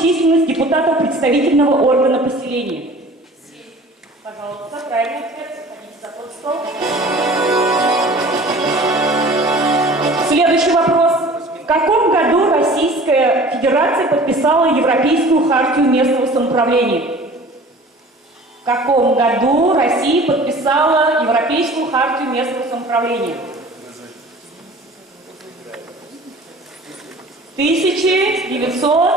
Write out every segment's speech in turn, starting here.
численность депутатов представительного органа поселения? Пожалуйста, правильный ответ. Заходите за тот стол. Следующий вопрос. В каком году Российская Федерация подписала Европейскую хартию местного самоуправления? В каком году Россия подписала Европейскую хартию местного самоуправления? 1900.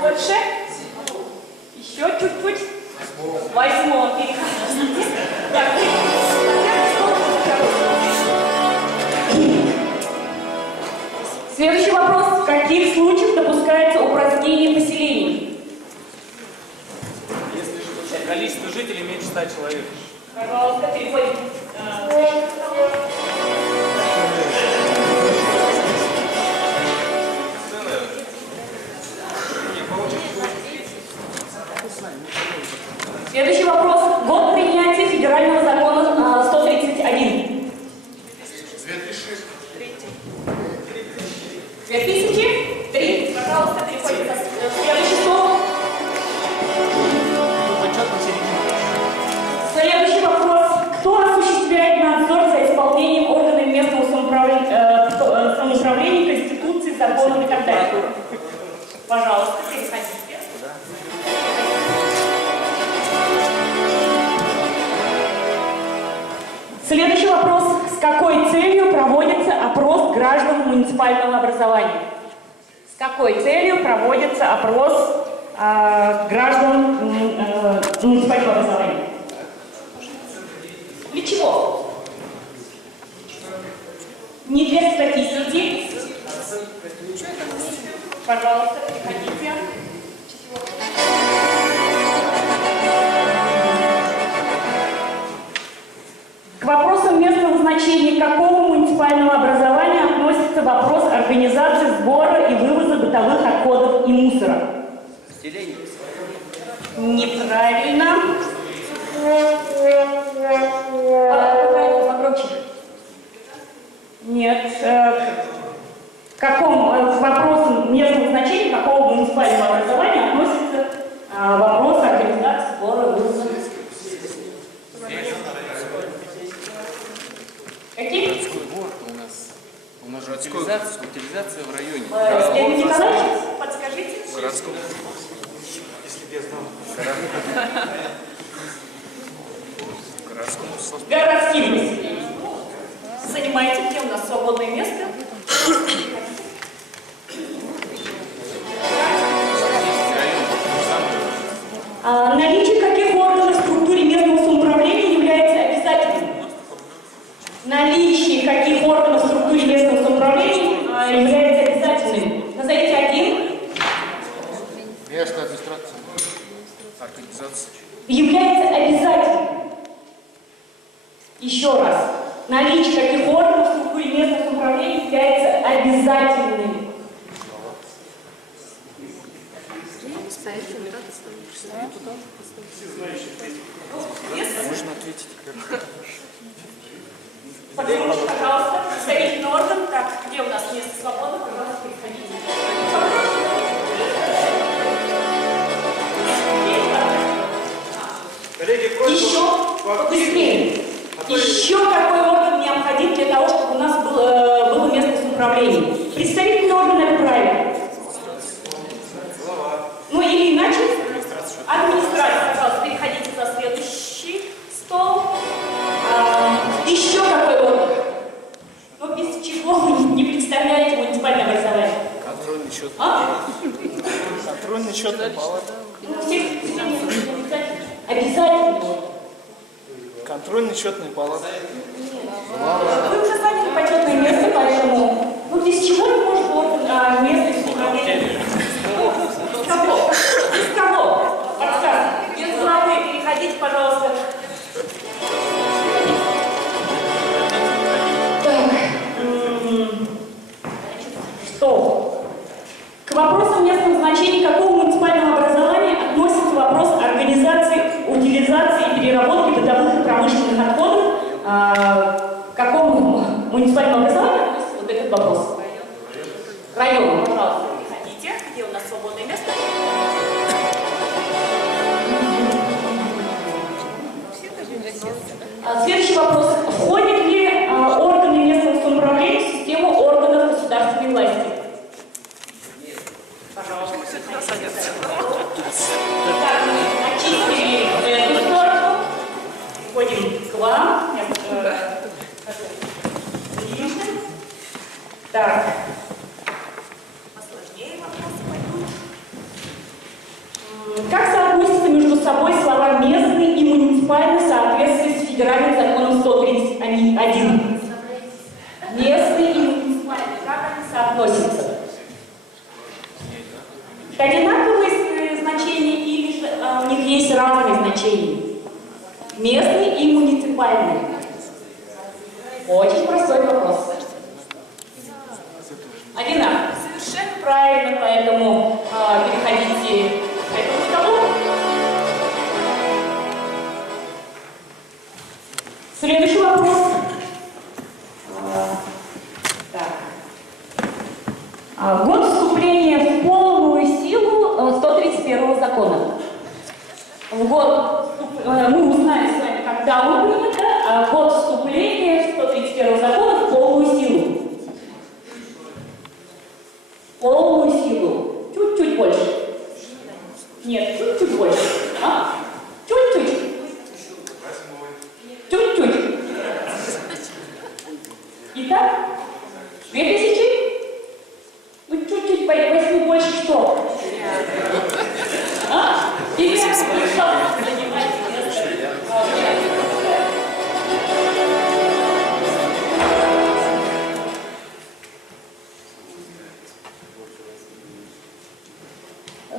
Больше? Еще чуть-чуть? 8-го. Следующий вопрос. В каких случаях допускается упразднение поселений? Если количество жителей меньше 100 человек. Пожалуйста, переходим. Следующий вопрос. Год принятия федерального закона 131. 2003. Пожалуйста, переходим к следующий стол. Следующий вопрос. Кто осуществляет надзор за исполнением органами местного самоуправления, Конституции, законов и так далее? Пожалуйста, переходите. Следующий вопрос. С какой целью проводится опрос граждан муниципального образования? С какой целью проводится опрос граждан муниципального образования? Для чего? Не для статистики. Пожалуйста, приходите. К вопросам местного значения какого муниципального образования относится вопрос организации сбора и вывоза бытовых отходов и мусора? Неправильно. Погромче. Нет. К вопросам местного значения какого муниципального образования относится вопрос организации сбора и вывоза? Какие? Городской город у нас же утилизация в районе. Евгений Николаевич, подскажите. Городской. Если бы я знал. Городским населением. Занимайте, где у нас свободное место. Наличие каких органов в структуре местного самоуправления является обязательным? Наличие каких органов в структуре местного самоуправления является обязательным? Назовите один. Местная администрация. Организация. Является обязательным. Еще раз. Наличие каких органов в структуре местного самоуправления является обязательным? Можно ответить. Поднимите, пожалуйста, представительный орган. Так, где у нас место свободно? Пожалуйста, приходите. Еще побыстрее. Еще какой орган необходим для того, чтобы у нас было место самоуправления? Представительный орган — это правильно. Ну или иначе? Администрация, пожалуйста, переходите за следующий стол. Еще какой орган? Ну, без чего вы не представляете муниципальное образование? Контрольный счет. Контрольный счетная палата. Ну, все обязательно. Контрольный счетная палата. Вы уже заняли почетное место, поэтому... Ну, без чего не может орган место самоуправления? Без кого? Без кого? Подсказка. Без главы. Переходите, пожалуйста. Так. Что? К вопросам местного значения какого муниципального образования относится вопрос организации, утилизации и переработки бытовых и промышленных отходов? К какому муниципальному образованию относится вот этот вопрос? К Втроем, пожалуйста, приходите. Где у нас свободное место? Следующий вопрос. Входят ли органы местного самоуправления в систему органов государственной власти? Пожалуйста. Так, мы очистили эту сторону. Входим к вам. Так. Посложнее вопросы пойдут. Как соотносятся между собой слова «местный» и «муниципальный» в соответствии с федеральным законом 131? Местный и муниципальный. Как они соотносятся? Одинаковые значения или же у них есть разные значения? Местный и муниципальный. Очень простой вопрос. Одинаково. Совершенно правильно, поэтому переходите к этому столу. Следующий вопрос. Год вступления в полную силу 131 закона. В год мы узнаем с вами, когда он принят, а год вступления 131 закона в полную силу. Полную силу. Чуть-чуть больше. Нет, чуть-чуть больше. Чуть-чуть. Чуть-чуть. Итак, 2000. Ну, чуть-чуть, возьми больше что? Или занимайте место.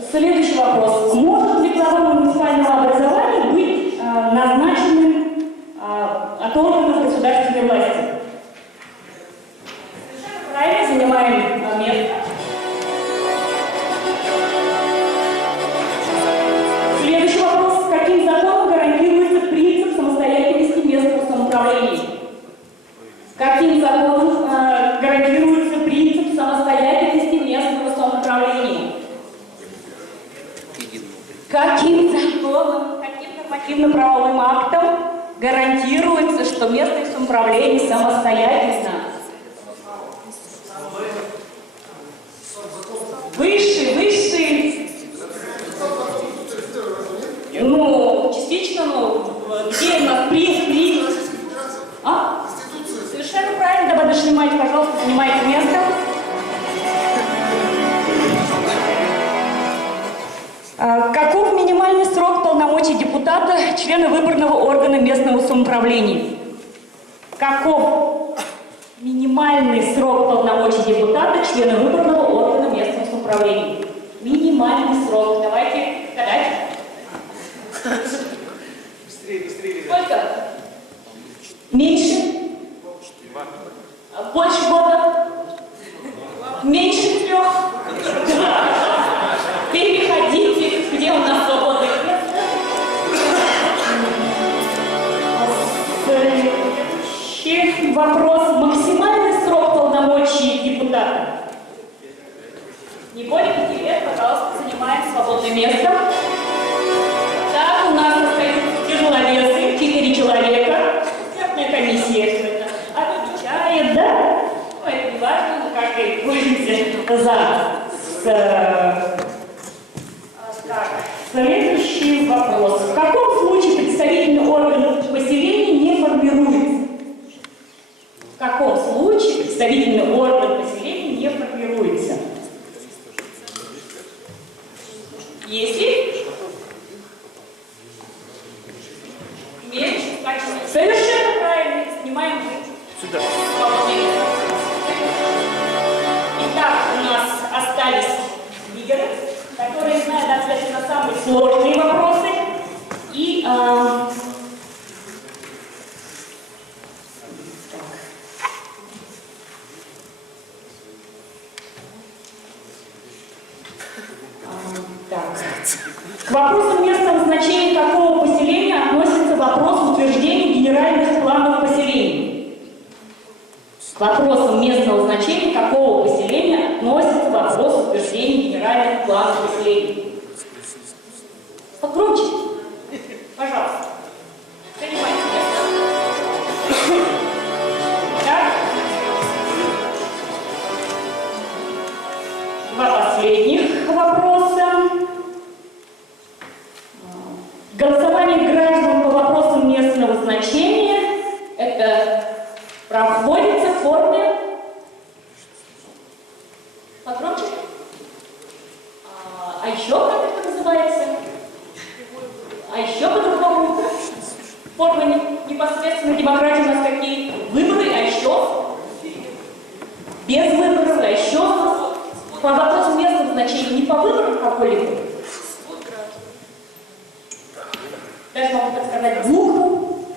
Следующий вопрос. Может ли глава муниципального образования быть назначенным от органов государственной власти? Совершенно правильно, занимаем место. Следующий вопрос. Каким законом гарантируется принцип самостоятельности местного самоуправления? Каким законом гарантируется принцип самостоятельности местного самоуправления? Каким законом, каким нормативно-правовым актом гарантируется, что местное самоуправление самостоятельно? Высший. Ну, частично, где у нас принцип? Совершенно правильно, давай дожимайте, пожалуйста, занимайте место. Каков минимальный срок полномочий депутата, члена выборного органа местного самоуправления? Каков минимальный срок полномочий депутата, члена выборного органа местного самоуправления? Минимальный срок. Давайте гадать. Быстрее. Сколько? Меньше? Больше года? Меньше 3? Переходите, где у нас свободное место. Следующий вопрос. Максимальный срок полномочий депутата? Не более 5 лет, пожалуйста, занимаем свободное место. Так, у нас остаются тяжеловесы, 4 человека. Экспертная комиссия отвечает, да? Ну, это не важно, но как вы будете за. Так, следующий вопрос. В каком случае представительный орган поселения не формируется? В каком случае представительный орган поселения не формируется? Если? Меньше. Совершенно правильно. Снимаем сюда. Итак, у нас остались лидеры, которые знают ответы на самые сложные вопросы. И к вопросам местного значения какого поселения относится вопрос утверждения генеральных планов поселений? К вопросам местного значения какого поселения относится утверждения генеральных планов поселений. Погромче. Пожалуйста. Занимайте место. Так. Два последних вопроса. Голосование граждан по вопросам местного значения это проходится в форме. Погромче. А еще как это называется? А еще по-другому? Формы непосредственно демократии у нас какие? Выборы, а еще? Без выборов, а еще? По вопросу местного значения не по выборам какой-либо? Даже могу так сказать букву.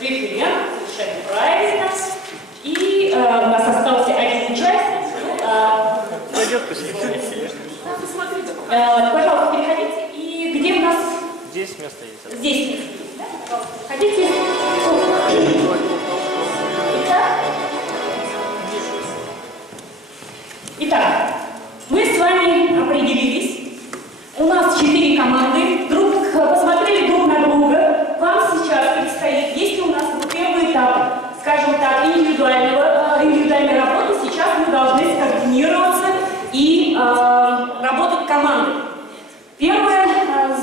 Референт, совершенно правильно. И у нас остался один участник. Пожалуйста, переходите. И где у нас? Здесь место есть. Здесь место есть, да? Пожалуйста, ходите. Итак, мы с вами определились. У нас 4 команды. Посмотрели друг на друга. Вам сейчас предстоит, если у нас первый этап, скажем так, индивидуальной работы, сейчас мы должны скоординироваться и работать командой. Первое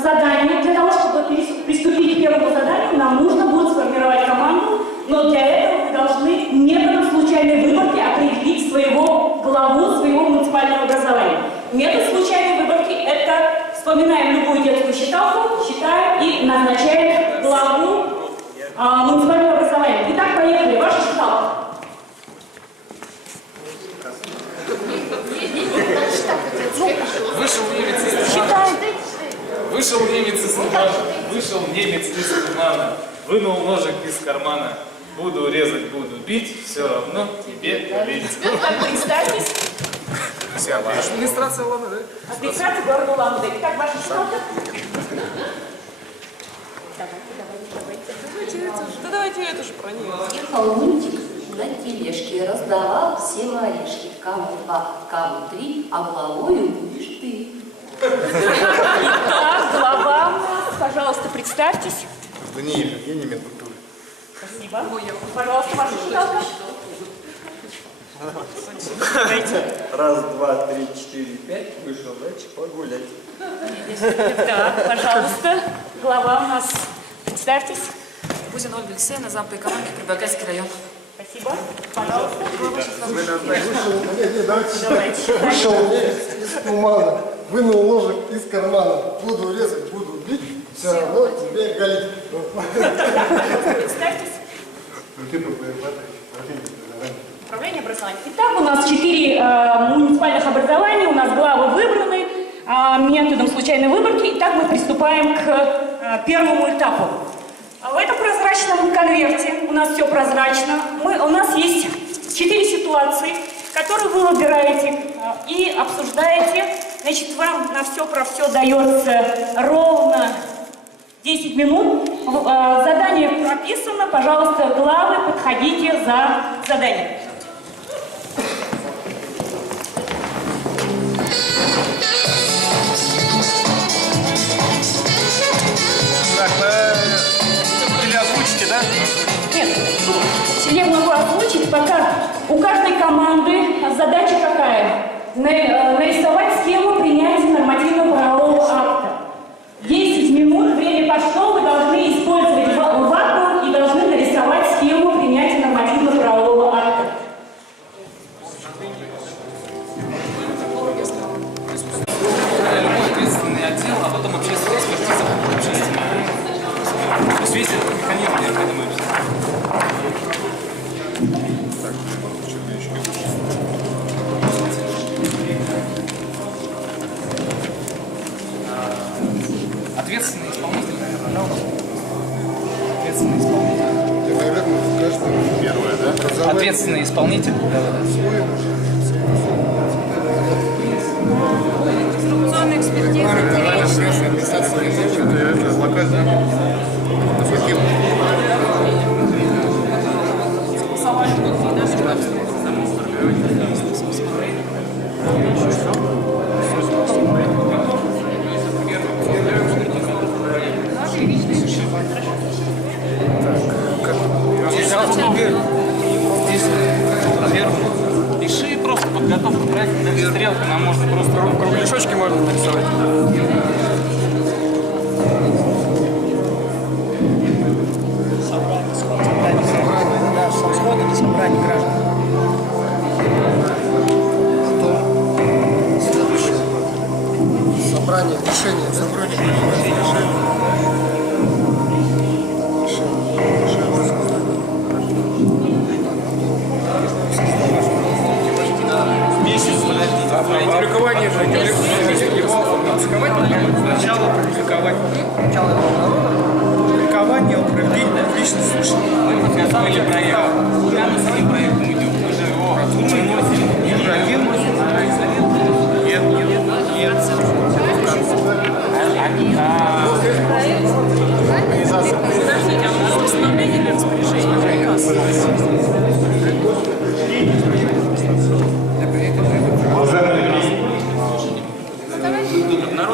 задание, для того, чтобы приступить к первому заданию, нам нужно будет сформировать команду, но для этого вы должны методом случайной выборки определить своего главу своего муниципального образования. Метод случайной выборки – это вспоминаем любую детскую считалку, считаем и назначаем главу муниципального образования. Итак, поехали. Ваша считалка. Вышел немец из тумана, вынул ножик из кармана. Буду резать, буду бить, все равно тебе гореть. Представьтесь. Администрация Улан-Удэ. Администрация города Улан-Удэ. Итак, ваша считалка. Давайте это же про нее. Ехал Лунтик на тележке, раздавал всем орешки. Кому 2, кому 3, а главою будешь ты. Итак, глава у нас. Пожалуйста, представьтесь. Даниил, я не имею культуры. Спасибо. Пожалуйста, ваша считалка. Раз, два, три, четыре, пять. Вышел дальше погулять. Так, пожалуйста, глава у нас. Представьтесь. Бузина Ольга Алексеевна, зампа экономики, Прибайкальский район. Спасибо. Пожалуйста. Вышел из тумана, вынул ножик из кармана. Буду резать, буду бить, все равно тебе галить. Представьтесь. Управление образования. Итак, у нас 4 муниципальных образования, у нас главы выбраны методом случайной выборки. Итак, мы приступаем к первому этапу. В этом прозрачном конверте у нас все прозрачно. У нас есть 4 ситуации, которые вы выбираете и обсуждаете. Значит, вам на все про все дается ровно 10 минут. Задание прописано. Пожалуйста, главы, подходите за заданием. Так, или озвучите, да? Нет, я могу озвучить, пока у каждой команды задача какая? Нарисовать схему принятия нормативно-правового акта. 10 минут, время пошло, вы должны использовать вакуум и должны нарисовать схему принятия нормативно-правового акта. Любой ответственный отдел, а потом общественная экспертиза общественная. То есть весь этот механизм необходимо ответственный исполнитель, пожалуйста. Ответственный исполнитель. Наверное, в каждом Первое, да? Ответственный исполнитель. Конституционная экспертиза. Это локально. Пиши просто подготовку проекта, стрелка, нам можно просто кругляшочки можно нарисовать. Собрание граждан. Следующее. Собрание, решение. Публикование сначала публиковать. Публикование, управление, публичное слушание. Или проект. Куда мы с этим проектом идем? Мы же его носим. Нет. Подождите, а у нас постановление или распоряжение? Приказ.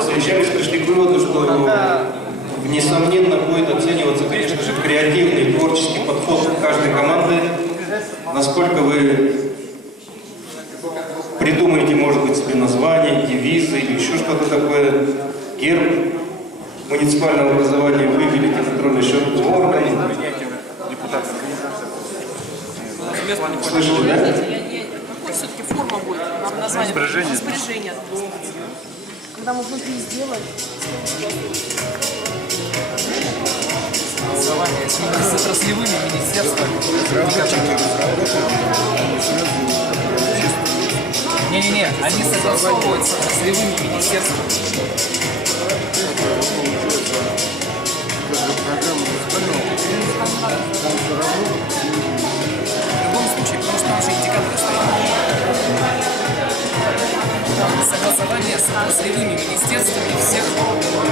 Встречались, пришли к выводу, что несомненно будет оцениваться, конечно же, креативный, творческий подход каждой команды, насколько вы придумаете, может быть, себе название, девизы или еще что-то такое, герб муниципального образования, выделите контрольный счетный орган. Слышали, да? Какой все-таки форма будет? Нам название распоряжение. Когда мы внутри сделали. Согласование с отраслевыми министерствами. Не-не-не, они согласовывают с отраслевыми министерствами. В любом случае, потому что там же индикаторы стоят. Согласование с отраслевыми министерствами всех.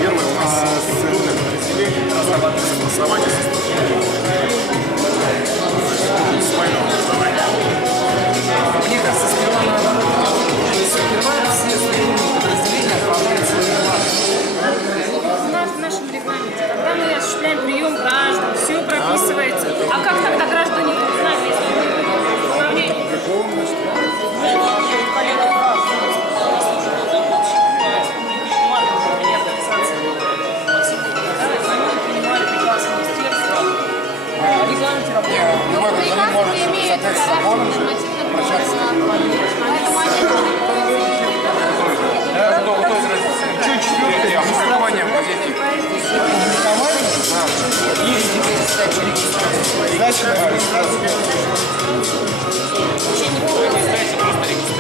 Первое у нас разрабатывается согласование Мне кажется, сперва наоборот. Сперва все остальные подразделения отправляют свои планы. В нашем регламенте, когда мы осуществляем прием граждан, все прописывается. А как тогда граждане будут знать, если мы управление? Ну, приказ имеет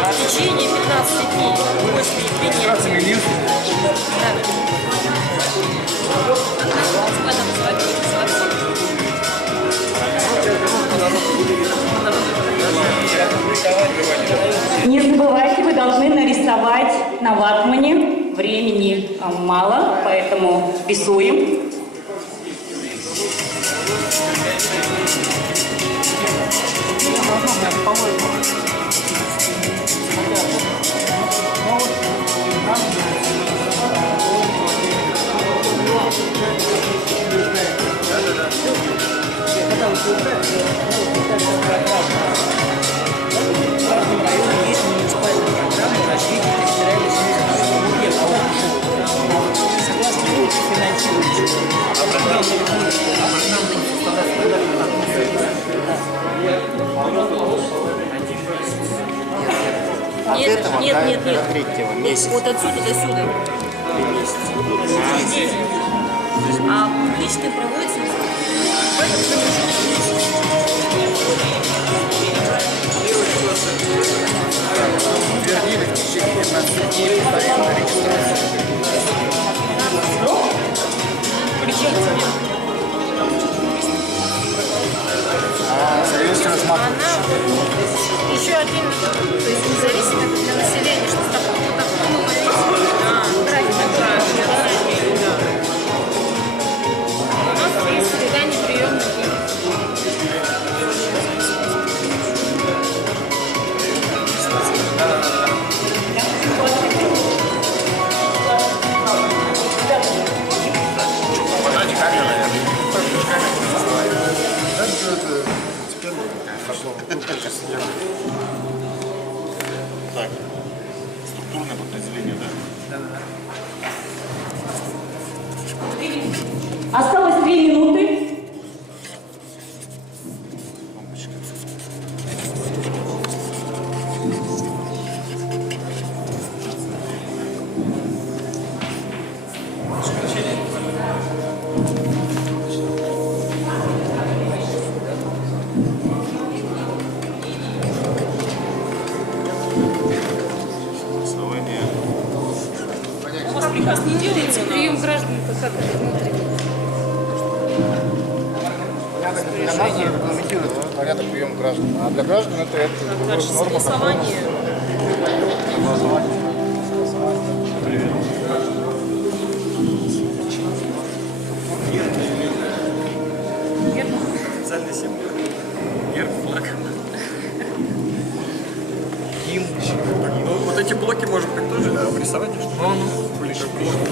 в течение 15 дней после принятия. Не забывайте, вы должны нарисовать на ватмане. Времени мало, поэтому рисуем. Нет. Вот отсюда до сюда. А публичный проводится в этом утвердили в течение 15 дней постоянно регистрацию. Зависит рассматривать. Еще один, то есть независимо для населения, что у нас есть среда неприемных. Так, структурное подразделение, да? Осталось 3 минуты. У вас приказ не делается, прием граждан как внутри. Для нас регламентирует порядок приема граждан, а для граждан это Дальше согласование. Официальный символ. Герб, флаг. Гимн еще. Ну, вот эти блоки, может быть, тоже обрисовать, чтобы они были как блоки.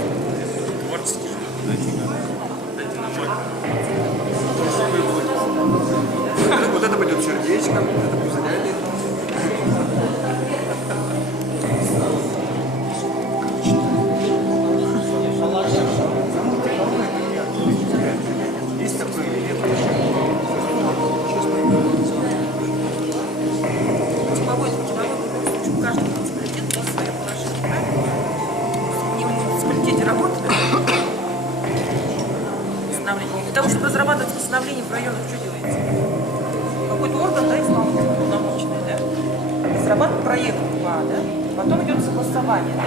Творческие. Дайте нам блоки. Вот это пойдет сердечко, это пузыряли. Есть такое или нет? Типовой каждый муниципалитет даст свое положение, правильно? Не в муниципалитете работает. Постановление. Для того, чтобы разрабатывать постановление в районах, что делается? Какой-то орган, да, исполнительный, полномочный, да? Разрабатывает проект плана, да? Потом идет согласование, да?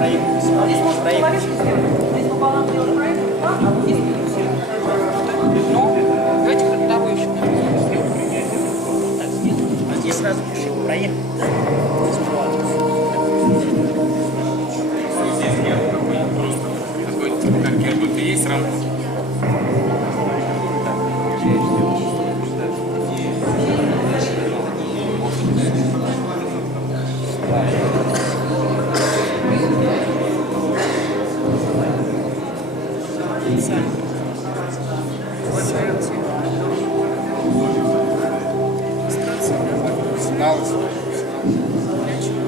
А здесь можно человек сделать. Здесь пополам делать проект план, а вот здесь финансировать. Ну, давайте ходовой еще. А здесь сразу пишем проект. Здесь нет просто как будто есть рамка.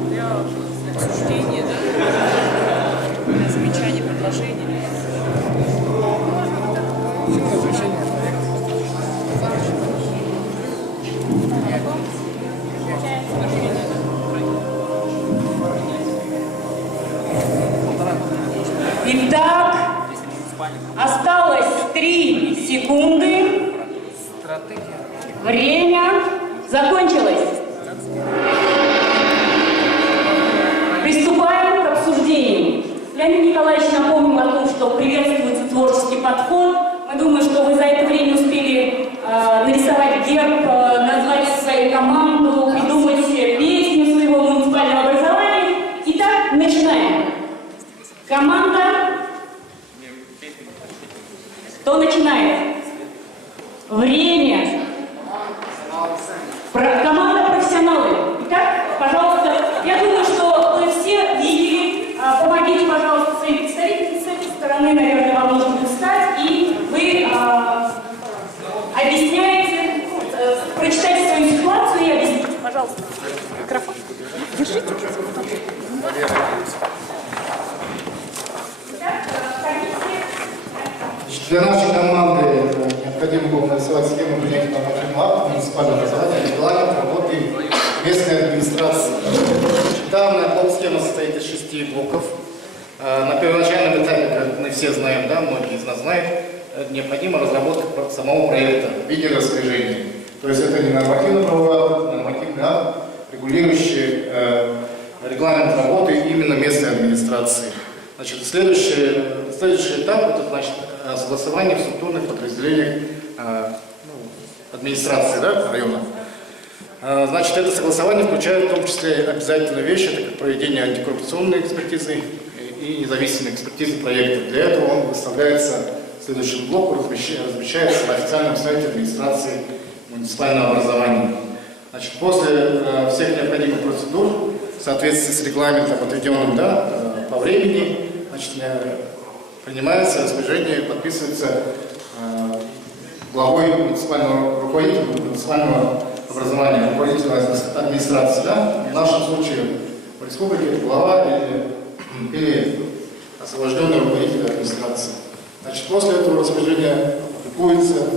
Для обсуждения, да? Для замечания, предложений. Итак, осталось 3 секунды. Время закончилось. Приступаем к обсуждению. Леонид Николаевич, напомним о том, что приветствуется творческий подход. Мы думаем, что вы за это время успели нарисовать герб, назвать свою команду, придумать песню своего муниципального образования. Итак, начинаем. Команда. Кто начинает? Время. Команда профессионалы. Итак, пожалуйста, я думаю, что вы все видели. Помогите, пожалуйста, своим представителям с этой стороны, наверное, вам нужно будет встать, и вы объясняете, прочитайте свою ситуацию и объясните. Пожалуйста. Микрофон. Держите. Для нашей команды необходимо было нарисовать схему принятия нормативного акта муниципального образования, регламент работы местной администрации. Данная схема состоит из 6 блоков. На первоначальном этапе, как мы все знаем, да, многие из нас знают, необходима разработка самого проекта в виде распоряжения. То есть это не нормативно-правовой акт, нормативный акт, регулирующий регламент работы именно местной администрации. Значит, следующий этап – это, значит, согласование в структурных подразделениях администрации, да, района. Значит, это согласование включает в том числе обязательные вещи, это как проведение антикоррупционной экспертизы и независимой экспертизы проекта. Для этого он выставляется в следующем блоку, размещается на официальном сайте администрации муниципального образования. Значит, после всех необходимых процедур, в соответствии с регламентом, отведенным, да, по времени, значит, принимается распоряжение, подписывается главой муниципального руководителя, муниципального образования, руководителя администрации. Да? В нашем случае в республике глава или освобожденный руководитель администрации. Значит, после этого распоряжения публикуется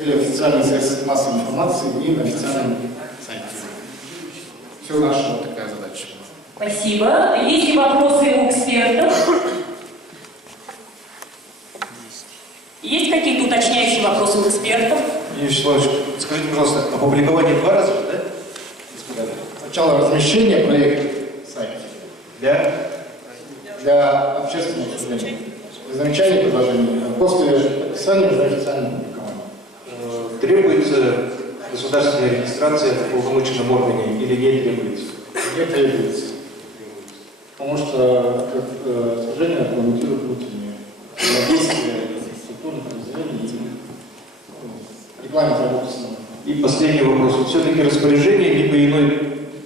или в официальных средствах массовой информации, и на официальном сайте. Все наша вот такая задача. Спасибо. Есть ли вопросы у экспертов? Есть какие-то уточняющие вопросы у экспертов? Юрий Вячеславович, скажите, пожалуйста, опубликование 2 раза, да? Господа? Сначала размещение проекта в сайте для общественного обсуждения. Замечания, предложения. После описания уже официальное публикование. Требуется государственная регистрация в уполномоченном органе или не требуется? Не требуется. Потому что, как служение регламентирует внутреннее европейское структурное подразделение и регламент работы с нами. И последний вопрос. Все-таки распоряжение, либо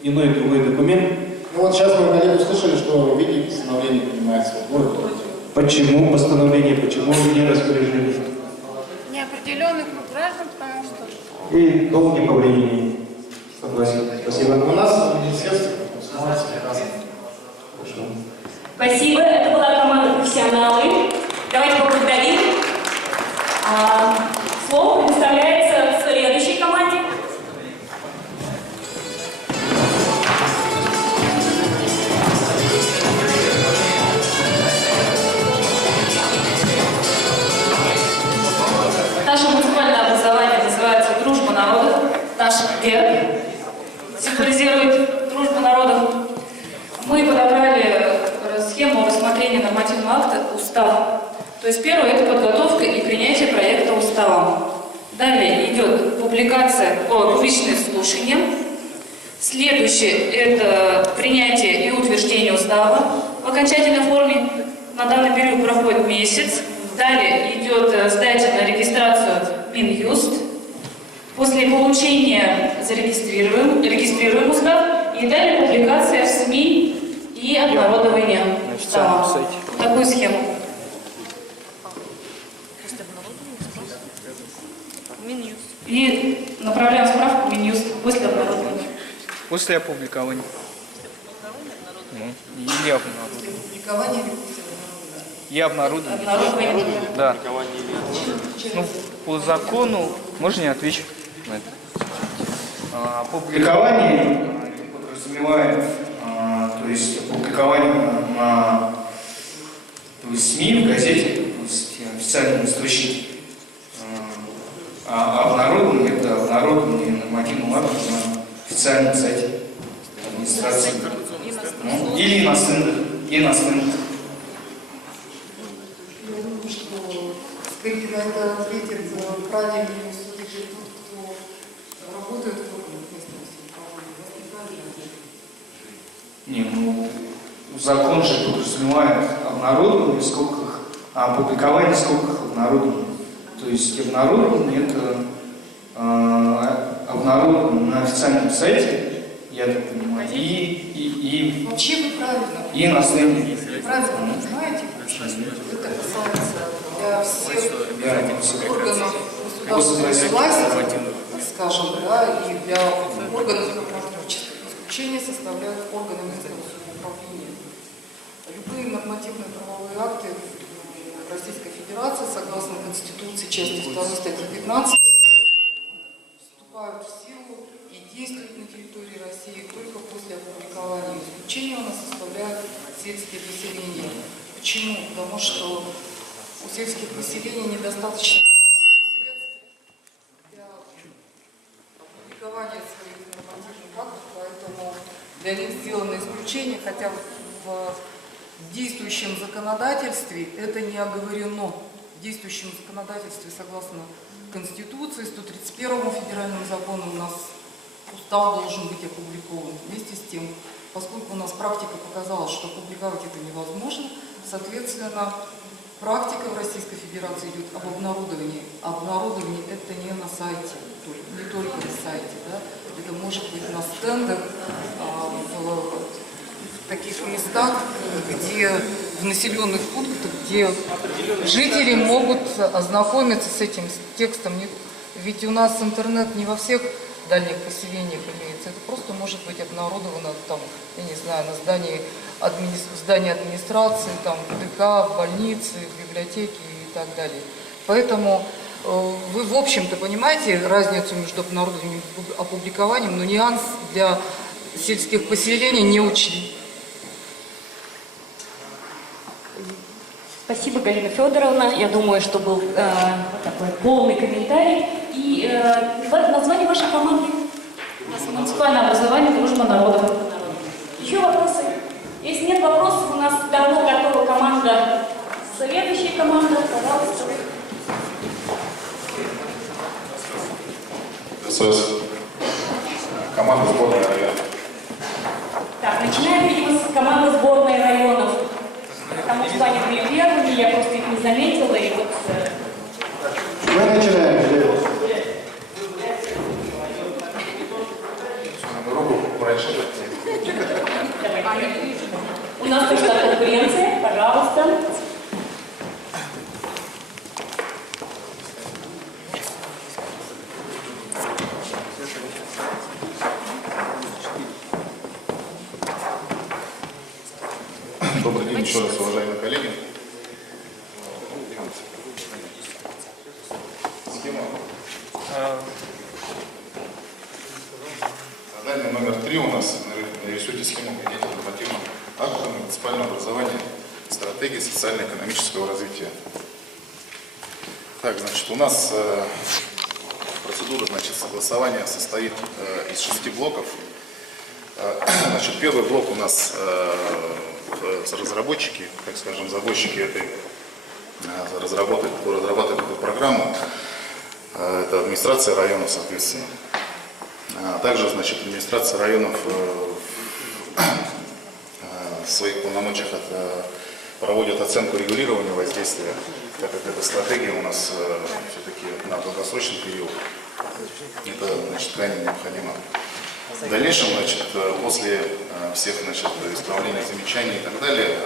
иной другой документ? Ну вот сейчас мы коллегу услышали, что в виде постановления принимается в городе. Почему постановление, почему не распоряжение? Неопределенный круг граждан, потому что... И долгие по времени. Согласен. Спасибо. У нас в министерстве установится прекрасно. Спасибо. Это была команда «Профессионалы». Давайте поблагодарим. Слово предоставляется следующей команде. Наше муниципальное образование называется «Дружба народов». Наш герб символизирует дружбу народов. Мы подобрали схему рассмотрения нормативного акта «Устав». То есть первое – это подготовка и принятие проекта устава. Далее идет публичное слушание. Следующее – это принятие и утверждение устава в окончательной форме. На данный период проходит месяц. Далее идет сдача на регистрацию Минюст. После получения регистрируем устав. И далее публикация в СМИ и обнародование устава. Такую схему. И направляем справку в Минюст после обнародования. После опубликования. Или обнародования. И обнародование. Да. Ну, по закону можно не отвечать на это. Опубликование подразумевает, то есть опубликование на СМИ, в газете, в официальном источнике. А обнародование – это обнародование нормативного акта на официальном сайте администрации. Ну, или на стендах. Скорее на это ответит правильно все-таки тот, кто работает в органах местного самоуправления. Не, ну, закон же подразумевает обнародование в скобках, а опубликование в скобках обнародование. То есть обнародование – это обнародование на официальном сайте, я так понимаю, и вообще вы правильно. И на стенде. Правильно, знаете, это касается для всех органов государственной власти, скажем, да, и для органов контролирующих. Исключение составляют органы местного самоуправления. Любые нормативные правовые акты Российской Федерации, согласно Конституции, части 2 статьи 15, вступают в силу и действуют на территории России только после опубликования. Исключение у нас составляют сельские поселения. Почему? Потому что у сельских поселений недостаточно средств для опубликования своих нормативных актов, поэтому для них сделано исключение, хотя в действующем законодательстве это не оговорено. В действующем законодательстве, согласно Конституции, 131 федеральному закону, у нас устав должен быть опубликован. Вместе с тем, поскольку у нас практика показала, что опубликовать это невозможно, соответственно, практика в Российской Федерации идет об обнародовании. Обнародование это не на сайте, не только на сайте, да? Это может быть на стендах, в таких местах, где в населенных пунктах, где жители могут ознакомиться с этим текстом Ведь у нас интернет не во всех дальних поселениях имеется. Это просто может быть обнародовано там, я не знаю, на здании администрации, там, в ДК, в больнице, в библиотеке и так далее. Поэтому вы, в общем-то, понимаете разницу между обнародованием и опубликованием, но нюанс для сельских поселений не учли. Спасибо, Галина Федоровна. Я думаю, что был такой полный комментарий. И название вашей команды? Муниципальное образование «Дружба народов». Еще вопросы? Если нет вопросов, у нас давно готова команда. Следующая команда, пожалуйста. Команда сборная района. Так, начинаем, видимо, с команды сборной районов. Потому что они были первыми, я просто их не заметила. И вот... Мы начинаем. У нас пришла конкуренция, пожалуйста. Добрый день еще раз, уважаемые коллеги. Схема. Задание номер 3 у нас. Нарисуйте схему принятия нормативного акта муниципального образования, стратегии социально-экономического развития. Так, значит, у нас процедура, значит, согласования состоит из 6 блоков. Значит, первый блок у нас разработчики, так скажем, забойщики этой разрабатывают эту программу. Это администрация районов, соответственно. Также, значит, администрация районов в своих полномочиях проводит оценку регулирования воздействия, так как эта стратегия у нас все-таки на долгосрочный период. Это, значит, крайне необходимо. В дальнейшем, значит, после всех, значит, исправлений, замечаний и так далее,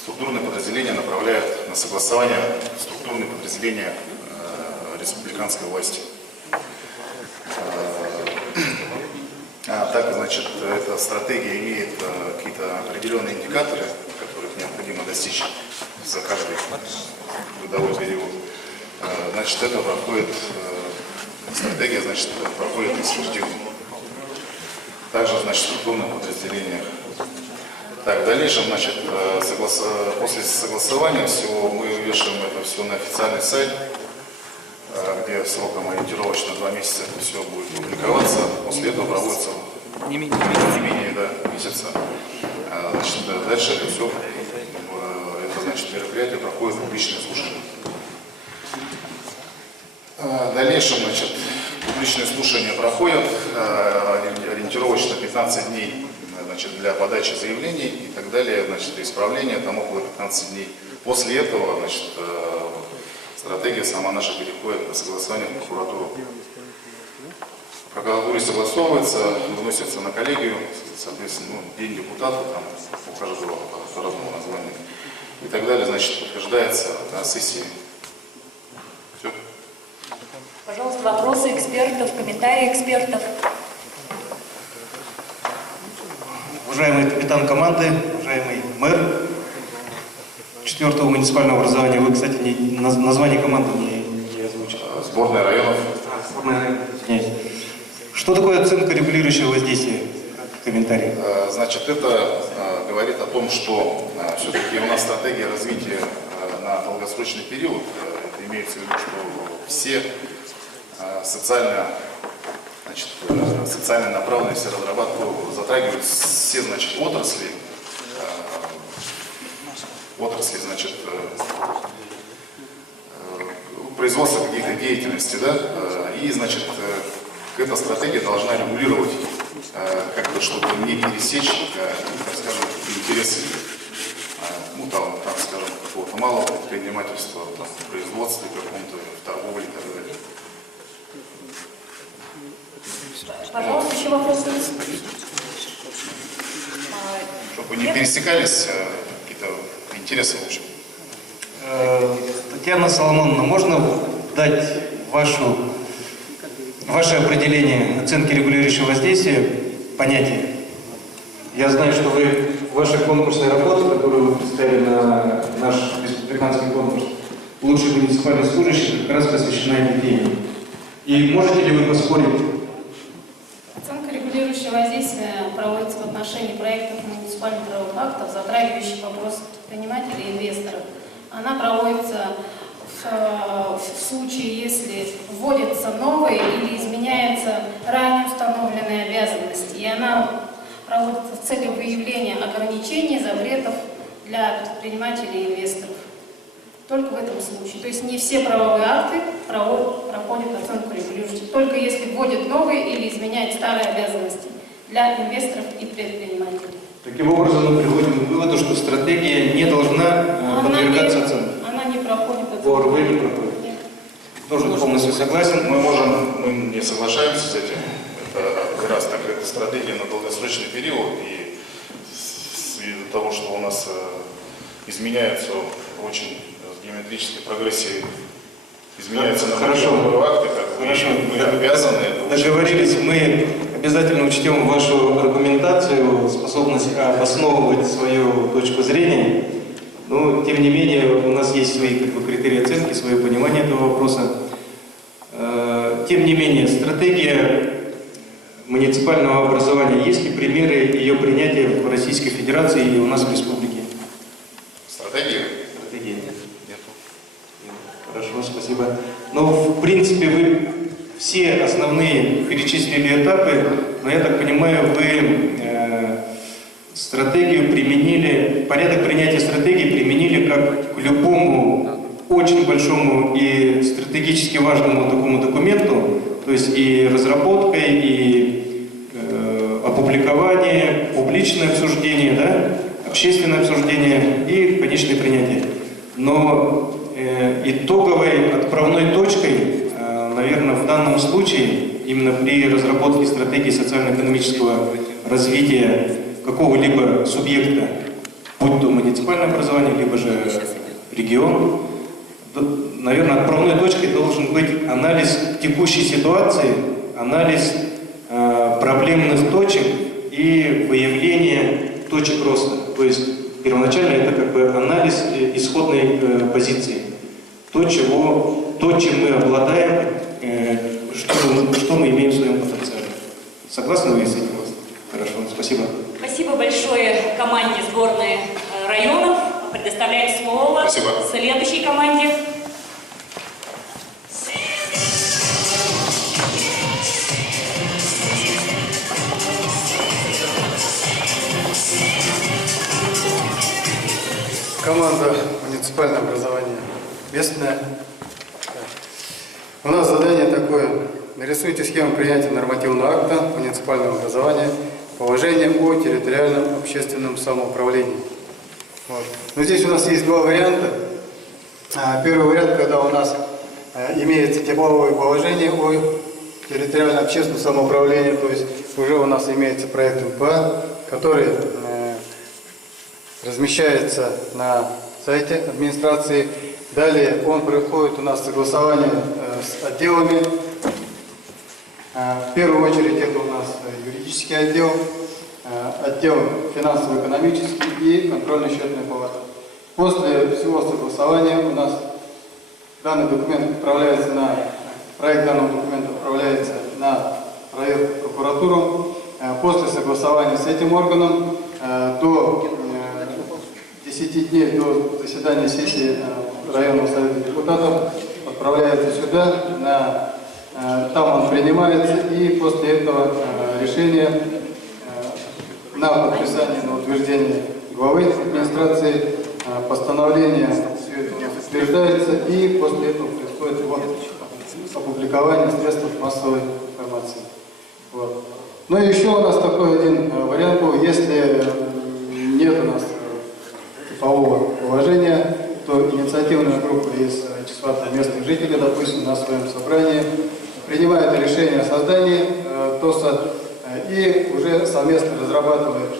структурные подразделения направляют на согласование структурные подразделения республиканской власти. Так, значит, эта стратегия имеет какие-то определенные индикаторы, которых необходимо достичь за каждый годовой период. Значит, это проходит, стратегия, значит, проходит инструктивно. Также, значит, структурное подразделение. Так, в дальнейшем, значит, после согласования всего мы вешаем это все на официальный сайт, где сроком ориентировочно 2 месяца это все будет публиковаться. После этого проводится не менее месяца. Значит, дальше это все, это, значит, мероприятие проходит публичное слушание. В дальнейшем, значит, публичные слушания проходят ориентировочно 15 дней, значит, для подачи заявлений и так далее, значит, исправления, там около 15 дней. После этого, значит, стратегия сама наша переходит на согласование в прокуратуру. В прокуратуре согласовывается, выносится на коллегию, соответственно, день депутата, там у каждого по разному названию и так далее, значит, подтверждается на сессии. Все. Пожалуйста, вопросы экспертов, комментарии экспертов. Уважаемый капитан команды, уважаемый мэр 4-го муниципального образования, вы, кстати, название команды не озвучили. Сборная районов. Сборная районов. Что такое оценка регулирующего воздействия? Комментарий. Значит, это говорит о том, что все-таки у нас стратегия развития на долгосрочный период. Это имеется в виду, что все социальная направленность разработку затрагивают все, значит, отрасли, значит, производства каких-то деятельностей, да, и, значит, эта стратегия должна регулировать, как-то, чтобы не пересечь, так скажем, интересы, ну, там, скажем, какого-то малого предпринимательства, там, в производстве каком-то, в торговле и так далее. Пожалуйста, еще вопросы? Чтобы не пересекались какие-то интересы, в общем. Татьяна Соломоновна, можно дать ваше определение оценки регулирующего воздействия, понятие. Я знаю, что ваша конкурсная работа, которую вы представили на наш республиканский конкурс «Лучший муниципальный служащий», как раз посвящена этой теме. И можете ли вы поспорить? Оценка регулирующего воздействия проводится в отношении проектов муниципальных правовых актов, затрагивающих вопросы предпринимателей и инвесторов. Она проводится в случае, если вводятся новые или изменяются ранее установленные обязанности. И она проводится в цели выявления ограничений, запретов для предпринимателей и инвесторов. Только в этом случае. То есть не все правовые акты проходят оценку регулирующих. Только если вводят новые или изменяют старые обязанности для инвесторов и предпринимателей. Таким образом, мы приходим к выводу, что стратегия не должна подвергаться оценке. Она не проходит оценку. ОРВ не проходит. Тоже полностью согласен. Мы не соглашаемся с этим. Это раз, так это стратегия на долгосрочный период, и ввиду того, что у нас изменяются очень геометрической прогрессии, изменяются нормативные акты, мы обязаны это. Договорились, мы обязательно учтем вашу аргументацию, способность обосновывать свою точку зрения. Но, тем не менее, у нас есть свои критерии оценки, свое понимание этого вопроса. Тем не менее, стратегия муниципального образования, есть ли примеры ее принятия в Российской Федерации или у нас в республике? Стратегия? Стратегии нет. Хорошо, спасибо. Но, в принципе, вы все основные перечислили этапы, но, я так понимаю, вы стратегию применили, порядок принятия стратегии применили как к любому очень большому и стратегически важному такому документу, то есть и разработкой, и опубликование, публичное обсуждение, да, общественное обсуждение и конечное принятие. Но итоговой отправной точкой, наверное, в данном случае, именно при разработке стратегии социально-экономического развития какого-либо субъекта, будь то муниципальное образование, либо же регион, наверное, отправной точкой должен быть анализ текущей ситуации, анализ проблемных точек и выявление точек роста. То есть первоначально это как бы анализ исходной позиции. То, чем мы обладаем, что мы имеем в своем потенциале. Согласны вы с этим? Хорошо, спасибо. Спасибо большое команде сборной районов. Предоставляем слово следующей команде. Команда муниципальное образование местное. У нас задание такое. Нарисуйте схему принятия нормативного акта муниципального образования положение о территориальном общественном самоуправлении. Вот. Но здесь у нас есть два варианта. Первый вариант, когда у нас имеется тепловое положение о территориальном общественном самоуправлении, то есть уже у нас имеется проект МПА, который размещается на сайте администрации. Далее он проходит у нас согласование с отделами. В первую очередь это у нас юридический отдел, отдел финансово-экономический и контрольно-счетная палата. После всего согласования у нас данный документ отправляется проект данного документа отправляется на проверку в прокуратуру. После согласования с этим органом до 10 дней до заседания сессии районного совета депутатов отправляется сюда, там он принимается, и после этого решения на подписание, на утверждение главы администрации, постановление все это у нас утверждается, и после этого происходит опубликование в средствах массовой информации. Вот. Ну и еще у нас такой один вариант был, если нет у нас типового положения, то инициативная группа из числа местных жителей, допустим, на своем собрании принимает решение о создании ТОСа и уже совместно разрабатывает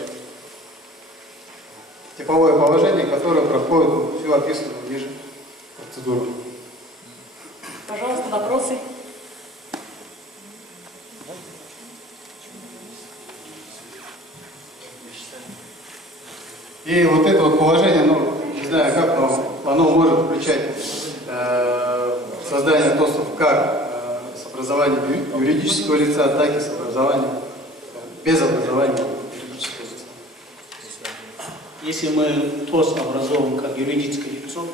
типовое положение, которое проходит всю описанную ниже процедуру. Пожалуйста, вопросы. И вот это вот положение, ну, не знаю, как оно может включать создание ТОСов как с образованием юридического лица, так и с образованием, без образования юридического лица. Если мы ТОС образовываем как юридическое лицо,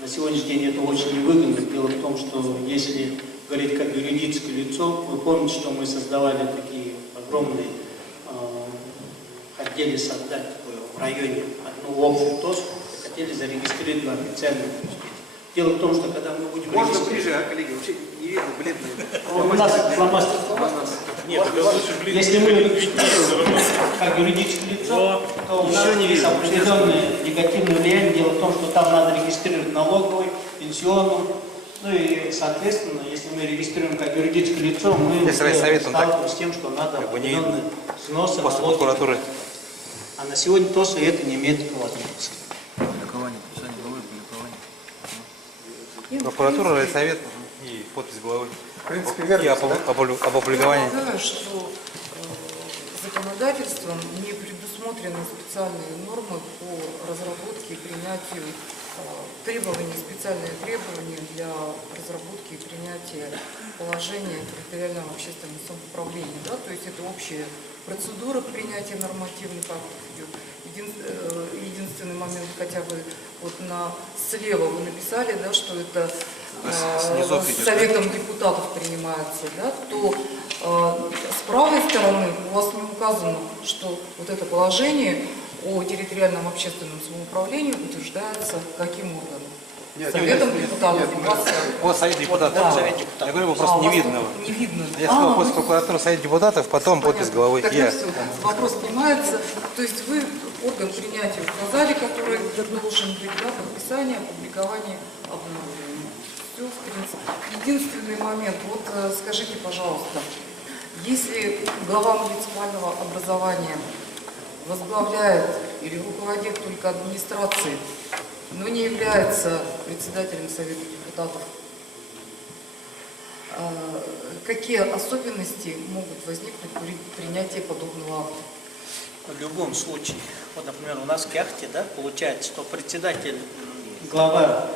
на сегодняшний день это очень невыгодно. Дело в том, что если говорить как юридическое лицо, вы помните, что мы создавали такие огромные, хотели создать в районе одну общую ТОС, хотели зарегистрировать на официальном университете. Дело в том, что когда мы будем Можно ближе, коллеги? Вообще не видно, бледные. У нас фломастер. Нет, если мы как юридическое лицо, то у нас есть определенное негативное влияние. Дело в том, что там надо регистрировать налоговый, пенсионную. Ну и, соответственно, если мы регистрируем как юридическое лицо, мы сталкиваемся с тем, что надо определенные взносы, налоги. А на сегодня ТОС и это не имеет возможности. Прокуратура, райсовет и подпись главы. В принципе, верно. И опубликование. Я знаю, что законодательством не предусмотрены специальные нормы по разработке и принятию требований, специальные требования для разработки и принятия положения территориального общественного самоуправления. Да? То есть это общая процедура принятия нормативных актов идет. Единственный момент, хотя бы вот слева вы написали, да, что это Советом депутатов принимается, да, то с правой стороны у вас не указано, что вот это положение о территориальном общественном самоуправлении утверждается каким органом? Советом депутатов. Вот Совет депутатов. Да. Совет депутатов. Я говорю, просто не видно. Не видно. Я сказал, после прокуратуры Совет депутатов, потом подпись главы. Тогда все, вопрос снимается. То есть вы орган принятия указали, который должен быть, да, подписание, опубликование, обнародование. Все, в принципе. Единственный момент, вот скажите, пожалуйста, если глава муниципального образования возглавляет или руководит только администрацией, но не является председателем Совета депутатов, какие особенности могут возникнуть при принятии подобного акта? В любом случае, вот, например, у нас в Кяхте, да, получается, что председатель, глава,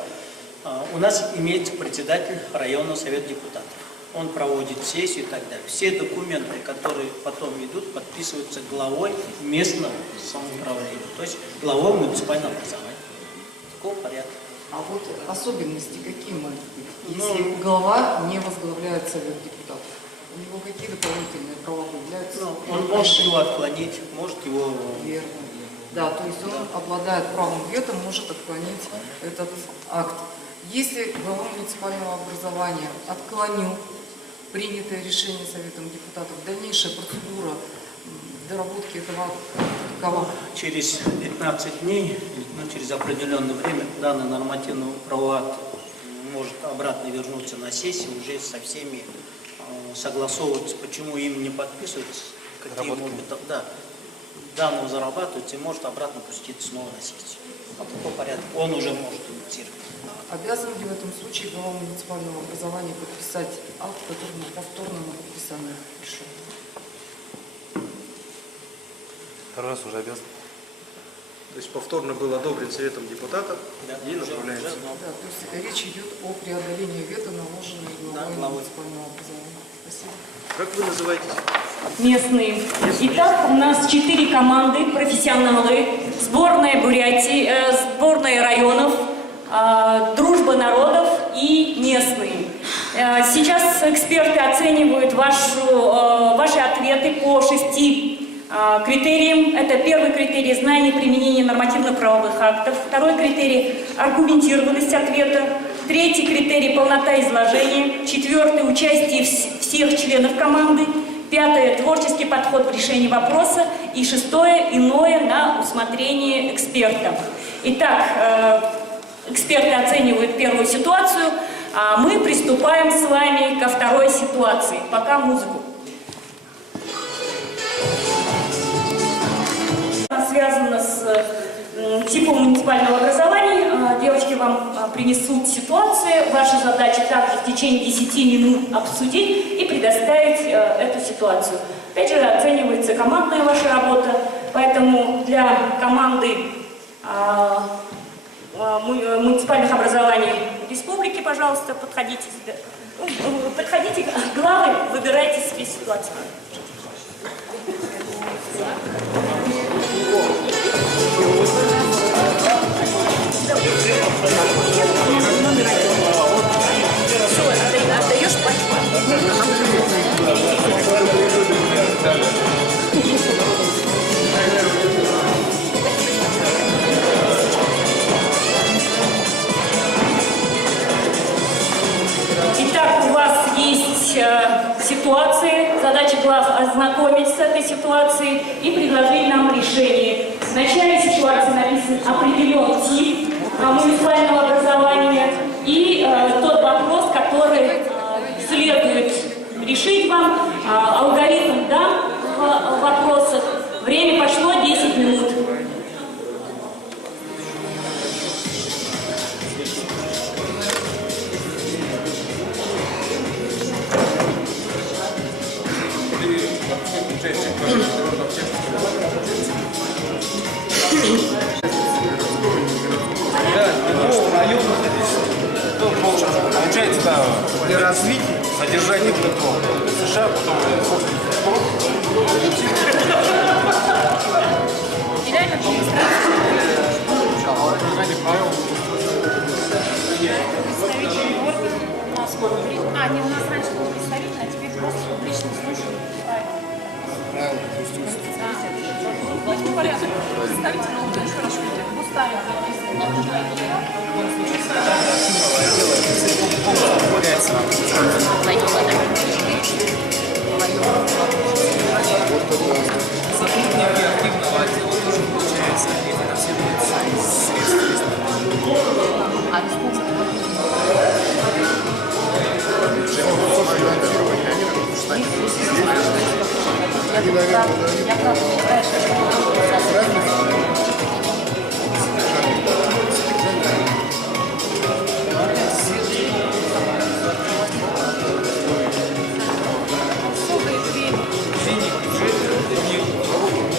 у нас имеется председатель районного совета депутатов. Он проводит сессию и так далее. Все документы, которые потом идут, подписываются главой местного самоуправления, то есть главой муниципального образования. Такого порядка. А вот особенности какие могут быть, если глава не возглавляет совет депутатов? У него какие дополнительные права появляются? Он может его отклонить, может его... Верно. Да, то есть он обладает правом вето, может отклонить этот акт. Если глава муниципального образования отклонил принятое решение Советом депутатов, дальнейшая процедура доработки этого акта какова? Через 15 дней, через определенное время, данный нормативно-правовой акт может обратно вернуться на сессию, уже со всеми согласовываться, почему им не подписываются, какие могут быть, да, данные зарабатываются и может обратно пуститься снова на сессию. По порядку. Он уже может инициировать. Обязан ли в этом случае глава муниципального образования подписать акт, который повторно на подписание пришел? Второй раз уже обязан. То есть повторно был одобрен Советом депутатов, да, и направляется. Да, то есть речь идет о преодолении вето, наложенной главой муниципального образования. Спасибо. Как вы называетесь? Местные. Итак, у нас 4 команды, профессионалы, сборная Бурятии, сборная районов, дружба народов и местные. Сейчас эксперты оценивают ваши ответы по 6 критериям. Это первый критерий – знание и применение нормативно-правовых актов. Второй критерий – аргументированность ответа. Третий критерий – полнота изложения. Четвертый – участие всех членов команды. Пятое – творческий подход в решении вопроса. И шестое – иное на усмотрение эксперта. Итак, эксперты оценивают первую ситуацию, а мы приступаем с вами ко второй ситуации. Пока музыку. Связано с типом муниципального образования. девочки вам принесут ситуацию. Ваша задача также в течение 10 минут обсудить и предоставить эту ситуацию. Опять же, оценивается командная ваша работа, поэтому для команды муниципальных образований республики, пожалуйста, подходите к главе, выбирайте себе ситуацию. Отдаешь пачку. Итак, у вас есть ситуации, задача глав ознакомить с этой ситуацией и предложить нам решение. В начале ситуации написан определен тип муниципального образования и тот вопрос, который следует решить вам. Алгоритм дам в вопросах. Время пошло 10 минут. Получается, да, для развития содержание метро США, потом Представительный орган у нас не у нас раньше был представитель, а теперь просто публичный слушатель. Быть по порядку. Представительный орган, еще раз поставим. Сотрудники активного отдела тоже, получается, они финансируются из средств.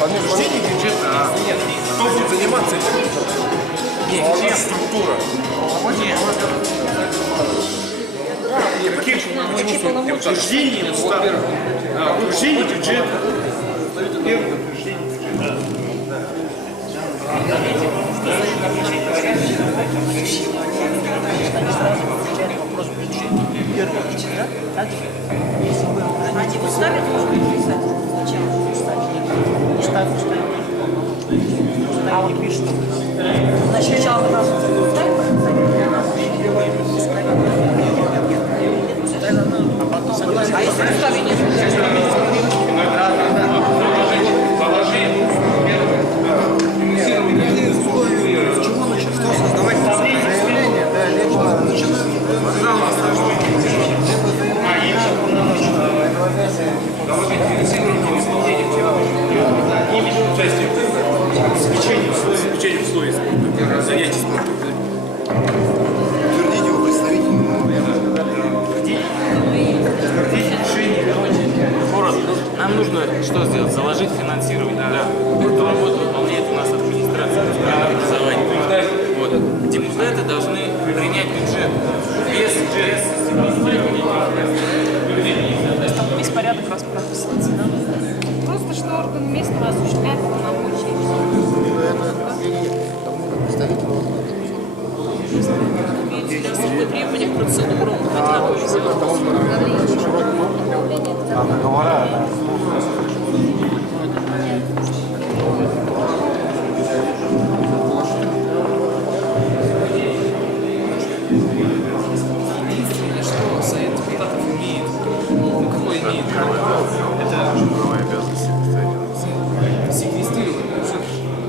Учреждение бюджета, нет, кто будет заниматься этим? Нет, где структура? Каким учреждением устава? Учреждение бюджета. Первое учреждение бюджета. Они вот ставят, можно писать сначала. Не ставят, что не пишут. Значит, сначала нас ставят, а потом... А если представление? Чего начать? Что создавать заявление? Да, либо начинать. Исключение условий занятий спортом. Утвердить его представителя. Утвердить решение. Город, нам нужно что сделать? Заложить финансирование. Да. Эту работу выполняет у нас администрация муниципального образования. Вот. Депутаты должны принять бюджет. Без там весь порядок раз прописывается, да? Просто что орган местного осуществляет полномочия. Имеются особые требования к процедурам, Договора. Единственное, что Совет депутатов имеет, какой имеет право, это секвестировать бюджет.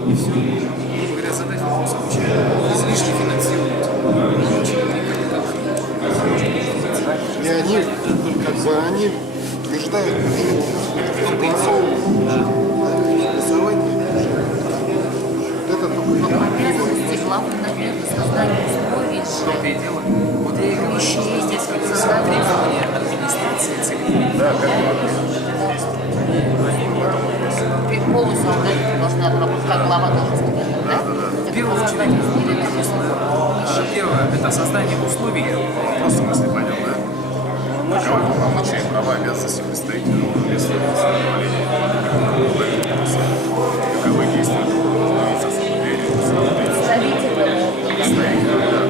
И все. Грубо говоря, задать вопрос, почему излишне финансируют. И они, как бы, они убеждают согласовывать. Это только вот, например, создание условий, двигающие здесь вот создание администрации целиком. Да, как полностью должна отработать, как глава должности, да? В первую очередь, первое, это создание условий. Вопрос в смысле понял, да? Каковы полномочия, права, обязанности представителя местного самоуправления? Каковы действия лица самоуправления? Представителя, да.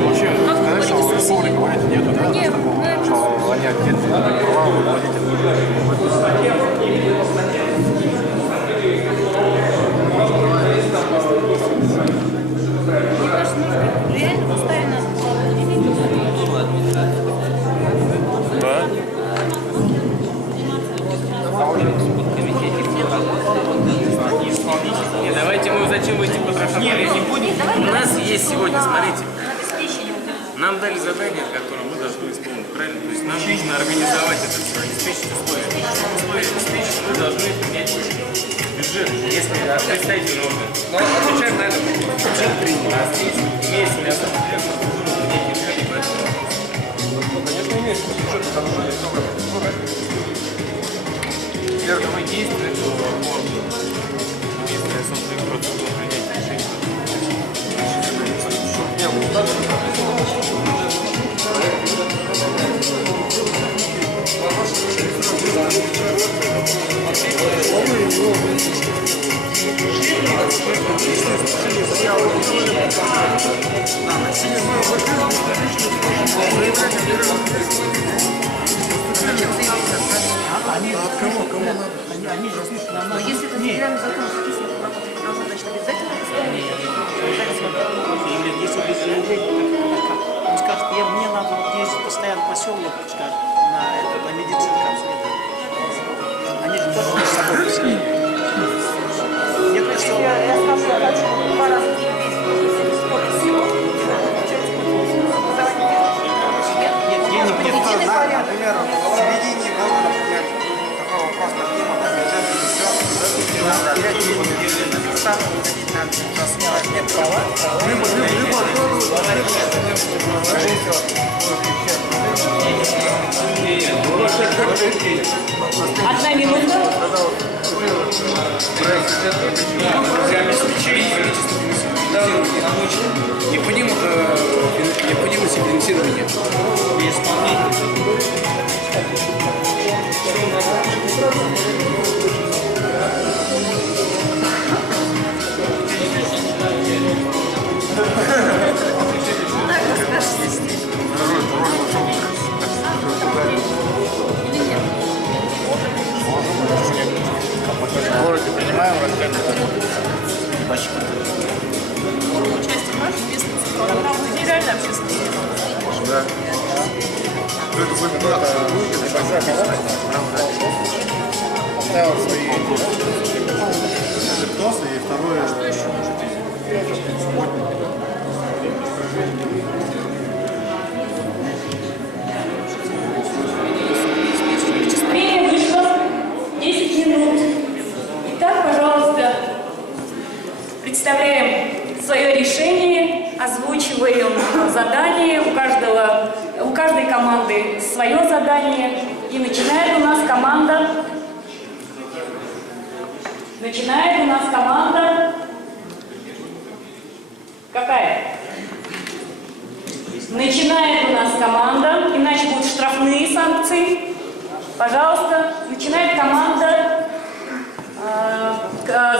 Вообще, сказать, что в республике говорить нету, да? Что они отдельные права руководителя. Реально поставить нас Нет, давайте мы зачем выйти по не будем. У нас есть сегодня, смотрите, нам дали задание, которое мы должны исполнить, правильно? То есть нам нужно организовать это все, обеспечить условия. Условия обеспечить, мы должны принять бюджет, если представительный орган. Но отвечаем на это. Бюджет принят. А здесь имеется место, где мы должны принять бюджет и поэтому. Конечно, имеется бюджет, потому что есть много. Первые действия этого органа. Если собственных процедур принять решение. Они от кого? Кому надо? Они же пишут нам. Но если это федеральный закон записано, то работать должно, значит, обязательно исполнение. Или если без заявления, он скажет, мне надо вот ездить постоянно в поселок, скажет, на медицинское обследование. Они же тоже с собой взяли. Мне кажется, Я скажу, я хочу 2 раза в день ездить, сколько всего. денег нет. Например, в середине года, например, такой вопрос поднимут, а бюджет и все. Терять деньги на места, ходить на трансфер, нет права. Одна минута. Необходимость финансирования и исполнения. В городе принимаем Участие нашей местности, программы федеральной общественности. Да. Поставил свои вопросы, и второе, что еще Время вышло 10 минут. Итак, пожалуйста, представляем свое решение, озвучиваем задание. У каждой команды свое задание. И начинает у нас команда. Какая? Начинает у нас команда, иначе будут штрафные санкции. Пожалуйста, начинает команда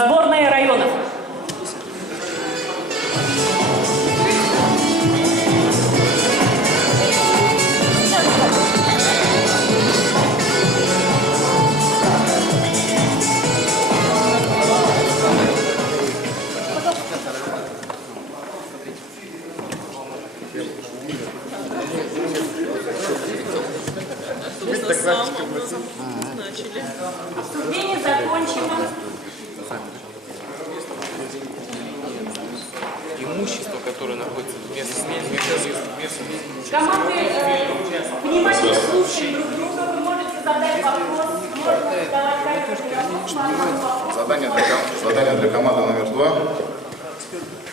сборная районов. находится местные. Команды, внимательно слушаем друг друга, вы можете задать вопрос, можете задавать вопрос. Задание для команды номер 2.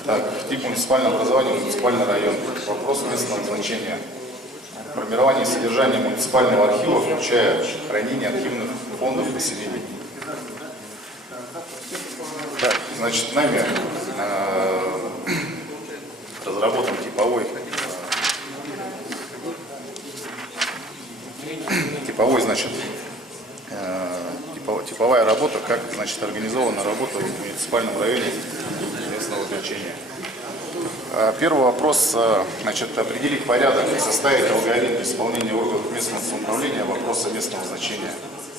Так, тип муниципального образования, муниципальный район. Вопрос местного значения. Формирование и содержание муниципального архива, включая хранение архивных фондов населения. Так, значит, нами разработан типовая работа, как, значит, организована работа в муниципальном районе местного значения. Первый вопрос, значит, определить порядок и составить алгоритм исполнения органов местного самоуправления вопроса местного значения.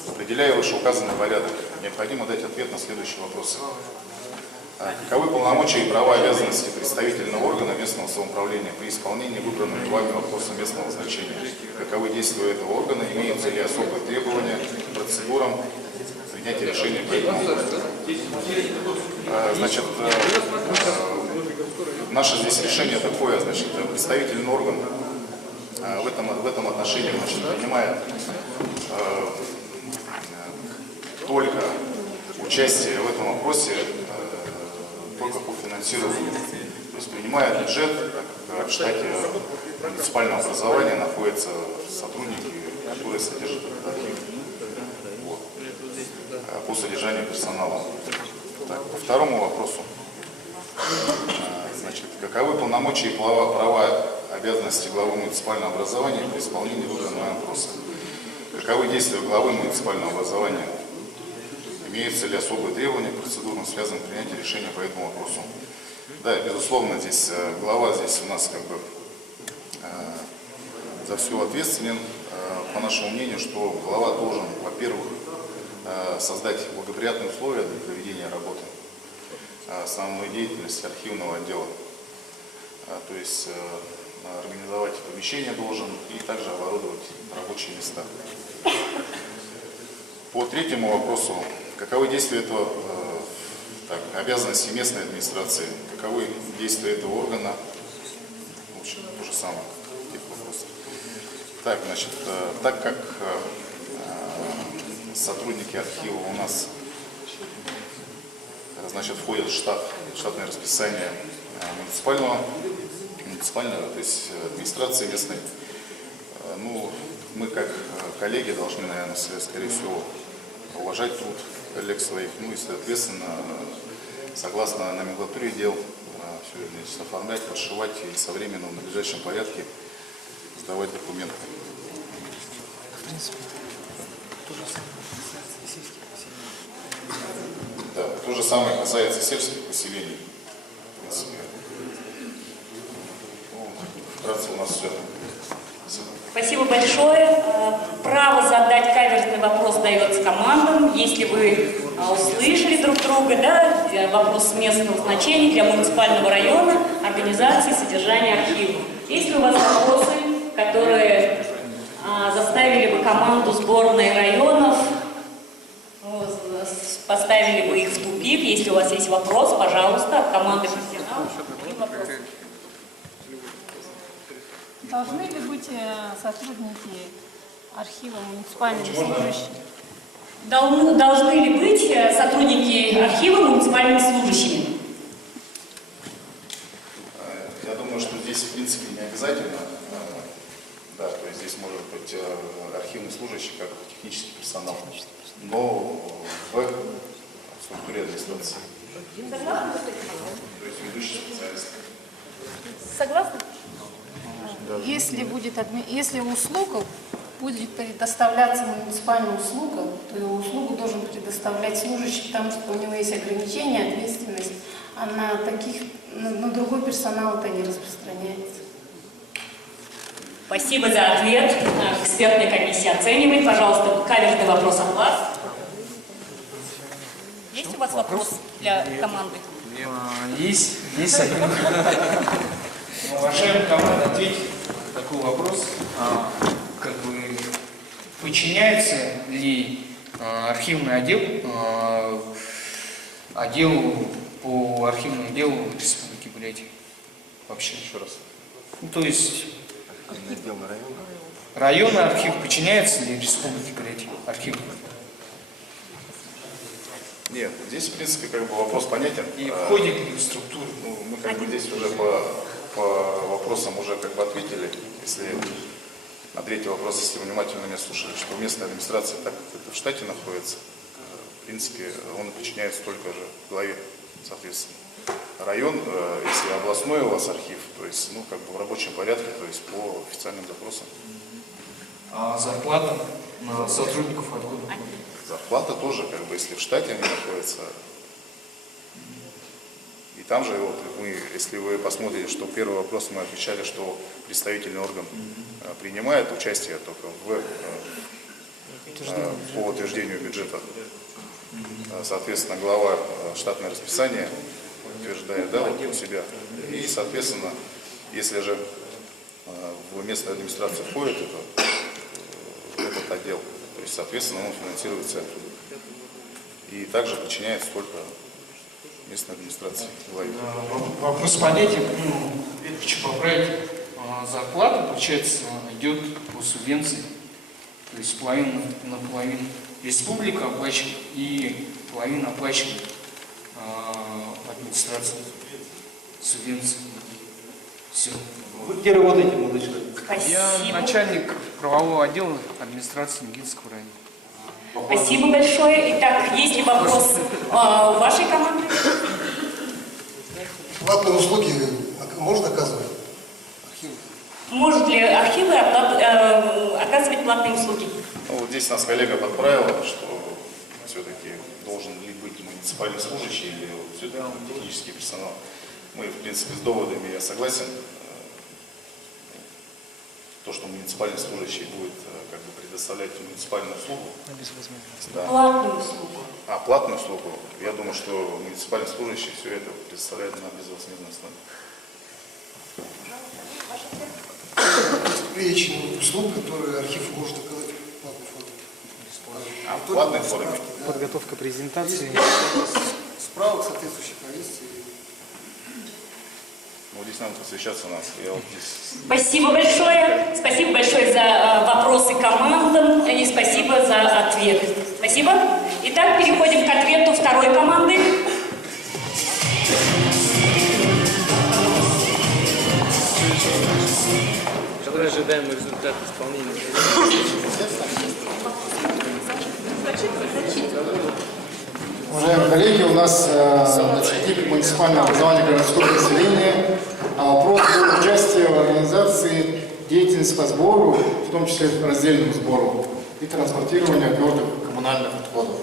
Определяя вышеуказанный порядок, необходимо дать ответ на следующие вопросы. Каковы полномочия и права обязанности представительного органа местного самоуправления при исполнении выбранного вами вопроса местного значения? Каковы действия этого органа? Имеются ли особые требования к процедурам принятия решения по этому вопросу? Значит, наше здесь решение такое, значит, представительный орган в этом отношении, значит, принимает только участие в этом вопросе только по финансированию. То есть принимает бюджет, так как в штате муниципального образования находятся сотрудники, которые содержат этот архив. Вот. По содержанию персонала. Так, по второму вопросу. Значит, каковы полномочия и права обязанности главы муниципального образования при исполнении выбранного вопроса? Каковы действия главы муниципального образования? Имеются ли особые требования к процедурам, связанным с принятием решения по этому вопросу? Да, безусловно, здесь глава здесь у нас как бы за все ответственен. По нашему мнению, что глава должен, во-первых, создать благоприятные условия для проведения работы основной деятельности архивного отдела. То есть организовать помещение должен и также оборудовать рабочие места. По третьему вопросу, каковы действия этого, обязанности местной администрации, каковы действия этого органа, в общем, то же самое, тип вопросов. Так, значит, так как сотрудники архива у нас, значит, входят в штатное расписание муниципального, то есть администрации местной, ну, мы как коллеги должны, наверное, скорее всего, уважать труд коллег своих, ну и, соответственно, согласно номенклатуре дел, все это оформлять, подшивать и со временем в надлежащем порядке сдавать документы. В принципе, то же самое касается сельских поселений. Да, то же самое касается сельских поселений. В принципе. Ну, вкратце у нас все. Спасибо большое. Право задать каверзный вопрос дается командам. Если вы услышали друг друга, да, вопрос местного значения для муниципального района, организации, содержания архива. Есть ли у вас вопросы, которые заставили бы команду сборной районов, поставили бы их в тупик? Если у вас есть вопрос, пожалуйста, от команды профессионалов. Должны ли быть сотрудники архива муниципальными служащими? Должны ли быть сотрудники архива муниципальными служащими? Я думаю, что здесь, в принципе, не обязательно. Да, то есть здесь может быть архивный служащий как технический персонал, но в структуре администрации. Согласны? То есть ведущий специалист. Согласны? Если услуга будет предоставляться муниципальным услугам, то услугу должен предоставлять служащий, потому что у него есть ограничения, ответственность, а на другой персонал это не распространяется. Спасибо за ответ. Экспертная комиссия оценивает. Пожалуйста, каверзный вопрос от вас. Есть у вас вопрос для команды? Есть один. Уважаемая команда, ответьте на такой вопрос. Как бы подчиняется ли архивный отделу по архивному делу Республики Бурятия? вообще. Еще раз. Ну, то есть районный архив подчиняется ли республике Бурятия? Архив. Нет, здесь, в принципе, как бы вопрос понятен. И входит ли в структуру? Ну, мы как бы здесь уже по вопросам уже как бы ответили. Если на третий вопрос, если внимательно меня слушали, что местная администрация, так как это в штате находится, в принципе, он подчиняется только же главе, соответственно. Район, если областной у вас архив, то есть, ну, как бы в рабочем порядке, то есть по официальным запросам. А зарплата на сотрудников откуда? Зарплата тоже, как бы, если в штате они находятся. И там же, вот, мы, если вы посмотрите, что первый вопрос мы отвечали, что представительный орган принимает участие только по утверждению бюджета. Соответственно, глава штатное расписание утверждает, да, вот у себя. И, соответственно, если же в местную администрацию входит этот отдел, то есть, соответственно, он финансируется оттуда. И также подчиняется только местной администрации. Вопрос понятен. Это хочу поправить. Зарплата, получается, идет по субвенции. То есть половина на половину. Республика оплачивает и половина оплачивает администрация субвенции. Все. Вы где работаете, молодой человек? Я начальник правового отдела администрации Нигинского района. Спасибо большое. Итак, есть ли вопрос у вашей команды? Платные услуги можно оказывать? Может ли архивы оказывать платные услуги? Ну, вот здесь нас коллега подправила, что все-таки должен ли быть муниципальный служащий или все-таки технический персонал. Мы, в принципе, с доводами я согласен. То, что муниципальный служащий будет как бы предоставлять муниципальную услугу. Да. Платную услугу. Платную услугу. Я думаю, что муниципальный служащий все это предоставляет на безвозмездной основе. Перечень услуг, которые архив может оказать в платной форме. В платной форме? Подготовка презентации. Справок соответствующих повестей. Ну, здесь надо посвящаться нас. Я вот здесь... Спасибо большое. Спасибо большое за вопросы командам и спасибо за ответ. Спасибо. Итак, переходим к ответу второй команды. Когда ожидаемый результат исполнения? Уважаемые коллеги, у нас тип муниципального образования городского населения. Вопрос был участия в организации деятельности по сбору, в том числе раздельному сбору и транспортированию твердых коммунальных отходов.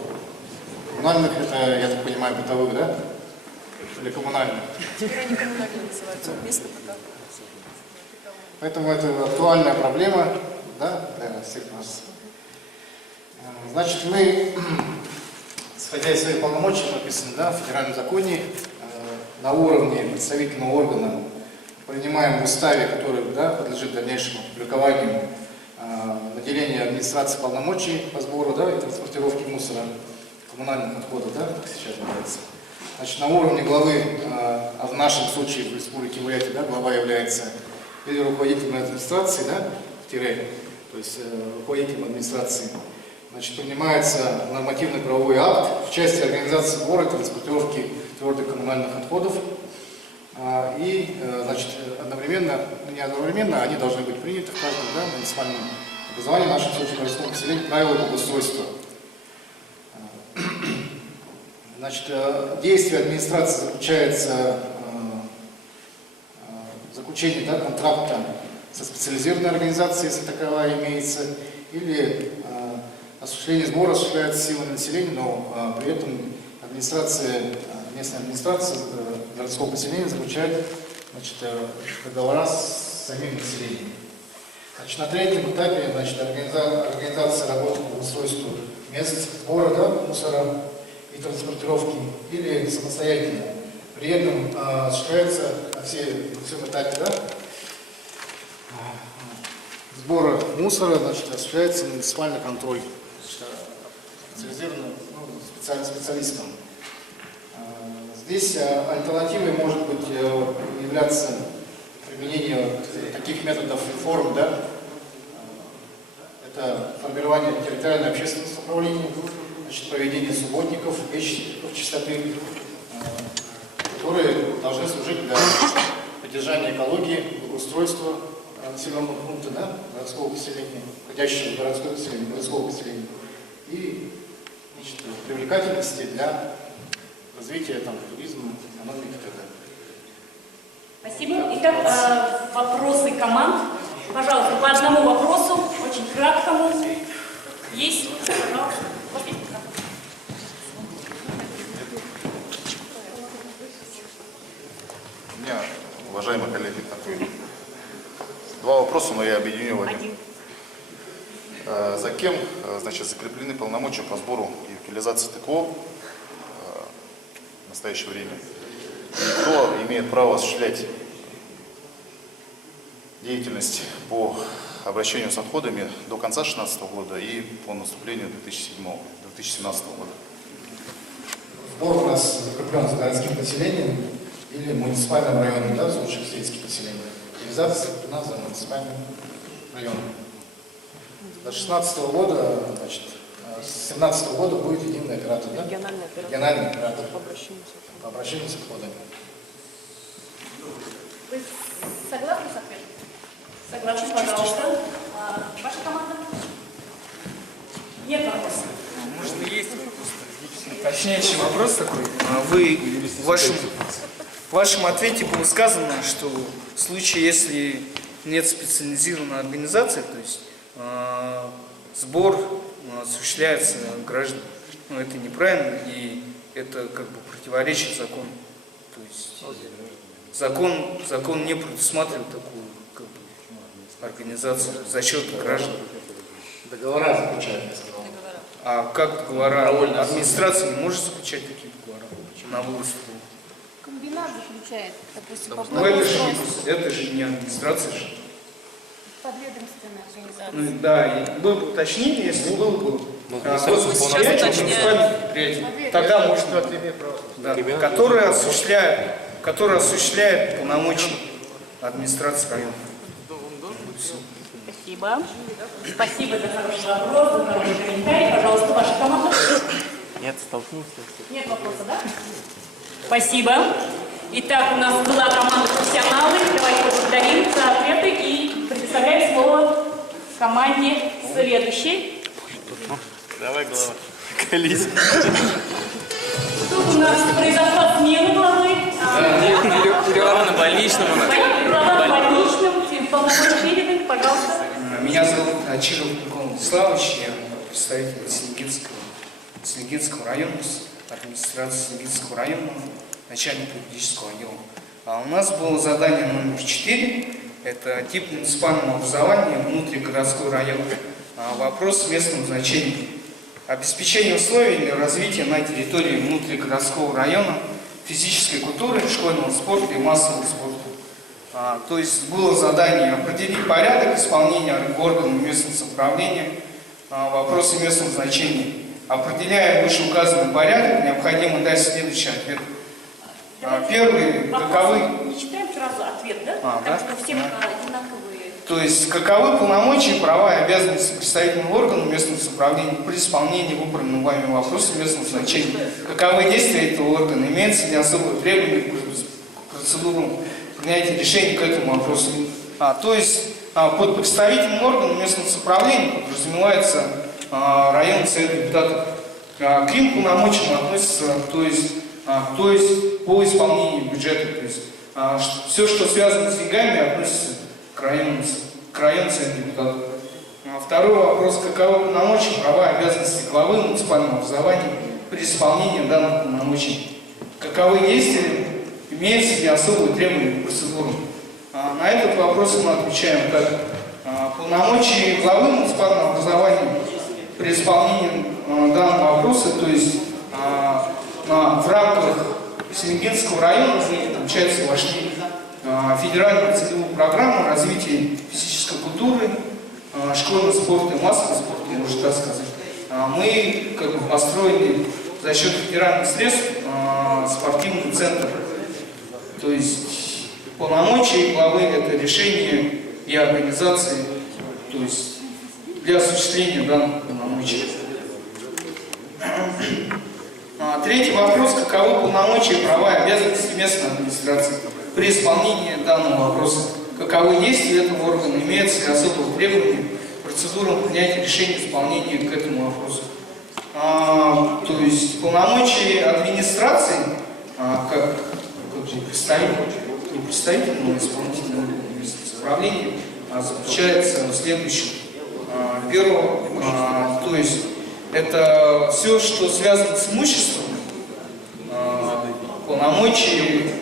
Коммунальных — это, я так понимаю, бытовых, да? Или коммунальных? Теперь они коммунальные называются, вместо бытовых. Поэтому это актуальная проблема, да, для всех нас. Значит, мы, исходя из своих полномочий, написано, да, в федеральном законе, на уровне представительного органа принимаем в уставе, который, да, подлежит дальнейшему опубликованию, наделение администрации полномочий по сбору, да, и транспортировке мусора, коммунальных отходов, да, как сейчас называется. Значит, на уровне главы, а в нашем случае в Республике Бурятия, да, глава является или руководителем администрации, да, тире, то есть руководителем администрации. Значит, принимается нормативный правовой акт в части организации сбора и транспортировки твердых коммунальных отходов. И, значит, одновременно, не одновременно, они должны быть приняты в каждом, да, муниципальном образовании, в нашем случае городском населении, правила благоустройства. Значит, действие администрации заключается в заключении, да, контракта со специализированной организацией, если таковая имеется, или осуществление сбора осуществляется силами населения, но при этом администрация, местная администрация городского поселения заключает, значит, договора с самим населением. Значит, на третьем этапе, значит, организация работы по устройству мест сбора, да, мусора и транспортировки или самостоятельно. При этом осуществляется на всем этапе, да, сбора мусора, значит, осуществляется муниципальный контроль, специализированным, ну, специалистом. Здесь альтернативой может быть являться применение таких методов и форм, да, это формирование территориального общественного самоуправления, значит, проведение субботников, вечерников чистоты, которые должны служить для поддержания экологии, благоустройства населенного пункта, да, городского поселения, входящего в городское поселение, городского поселения, и, значит, привлекательности для развития там, туризма, экономики и так далее. Спасибо. Итак, вопросы команд. Пожалуйста, по одному вопросу, очень краткому. Есть? Пожалуйста. У меня, уважаемые коллеги, такой два вопроса, но я объединю в один. За кем, значит, закреплены полномочия по сбору и утилизации ТКО в настоящее время? И кто имеет право осуществлять деятельность по обращению с отходами до конца 2016 года и по наступлению 2017 года? Сбор у нас закреплен за городским поселением или муниципальным районом, да, в случае сельских поселений. Утилизация закреплена за муниципальным районом. До 2016 года, значит, с 2017 года будет единый оператор, да? Региональный оператор по обращению с отходами. Вы согласны с ответом? Согласны, пожалуйста. Ваша команда? Нет вопроса. Может, есть вопрос? Уточняющий вопрос такой. Вы в вашем ответе было сказано, что в случае, если нет специализированной организации, то есть сбор осуществляется гражданам. Но это неправильно, и это как бы противоречит закону. То есть закон не предусматривает такую как бы организацию за счет граждан. Договора заключают, я сказал. А как договора? Администрация не может заключать такие договора на вывоз. Комбинат заключает, допустим, по Ну это же не администрация же. подведомственная организация. Ну, да, и было бы уточнение, если было бы тогда может да, который осуществляет полномочия администрации района. Спасибо. Спасибо за хороший вопрос, за хороший комментарий. Пожалуйста, ваша команда. Нет, столкнулся. Нет вопроса, да? Спасибо. Итак, у нас была команда профессионалы. Давайте поблагодарим за ответы и предоставляем слово команде следующей. Давай, голова. Колись. Тут у нас произошла смена главы. Глава на больничном у нас. Глава на больничном. Полномочия переданы, пожалуйста. Меня зовут Чиров Николай Владиславович, я представитель Селигинского района, администрации Селигинского района, начальник юридического отдела. А у нас было задание номер 4, это тип муниципального образования внутригородской район. Вопрос местного значения. Обеспечение условий для развития на территории внутригородского района физической культуры, школьного спорта и массового спорта. То есть было задание определить порядок исполнения органами местного самоуправления вопросы местного значения. Определяя вышеуказанный порядок, необходимо дать следующий ответ. Первый, каковы... Не читаем сразу ответ, да? Да? Что всем одинаковые. То есть, каковы полномочия, права и обязанности представительного органа местного самоуправления при исполнении выбранного вами вопроса местного значения. Каковы действия этого органа, имеется ли особое требование к процедурам принятия решений к этому вопросу. То есть, под представительным органом местного самоуправления подразумевается район совет депутатов. К им полномочиям относится, то есть по исполнению бюджета. То есть, все, что связано с деньгами, относится к району совет депутатов. Второй вопрос. Каковы полномочия, права и обязанности главы муниципального образования при исполнении данных полномочий? Каковы действия, имеются ли особые требования к процедурам? На этот вопрос мы отвечаем как полномочия главы муниципального образования при исполнении данного вопроса, то есть в рамках Селигинского района получается вошли федеральную целевую программу развития физической культуры, школьного спорта и массового спорта, можно так сказать. Мы как бы построили за счет федеральных средств спортивный центр. То есть полномочия главы – это решение и организации, то есть для осуществления данных полномочий. Третий вопрос. Каковы полномочия, права и обязанности местной администрации при исполнении данного вопроса? Каковы действия этого органа? Имеются ли особые требования к процедурам принятия решений исполнения к этому вопросу? То есть полномочия администрации, как представитель, но исполнительного управления, заключается в следующем. Первое, то есть это все, что связано с имуществом, полномочия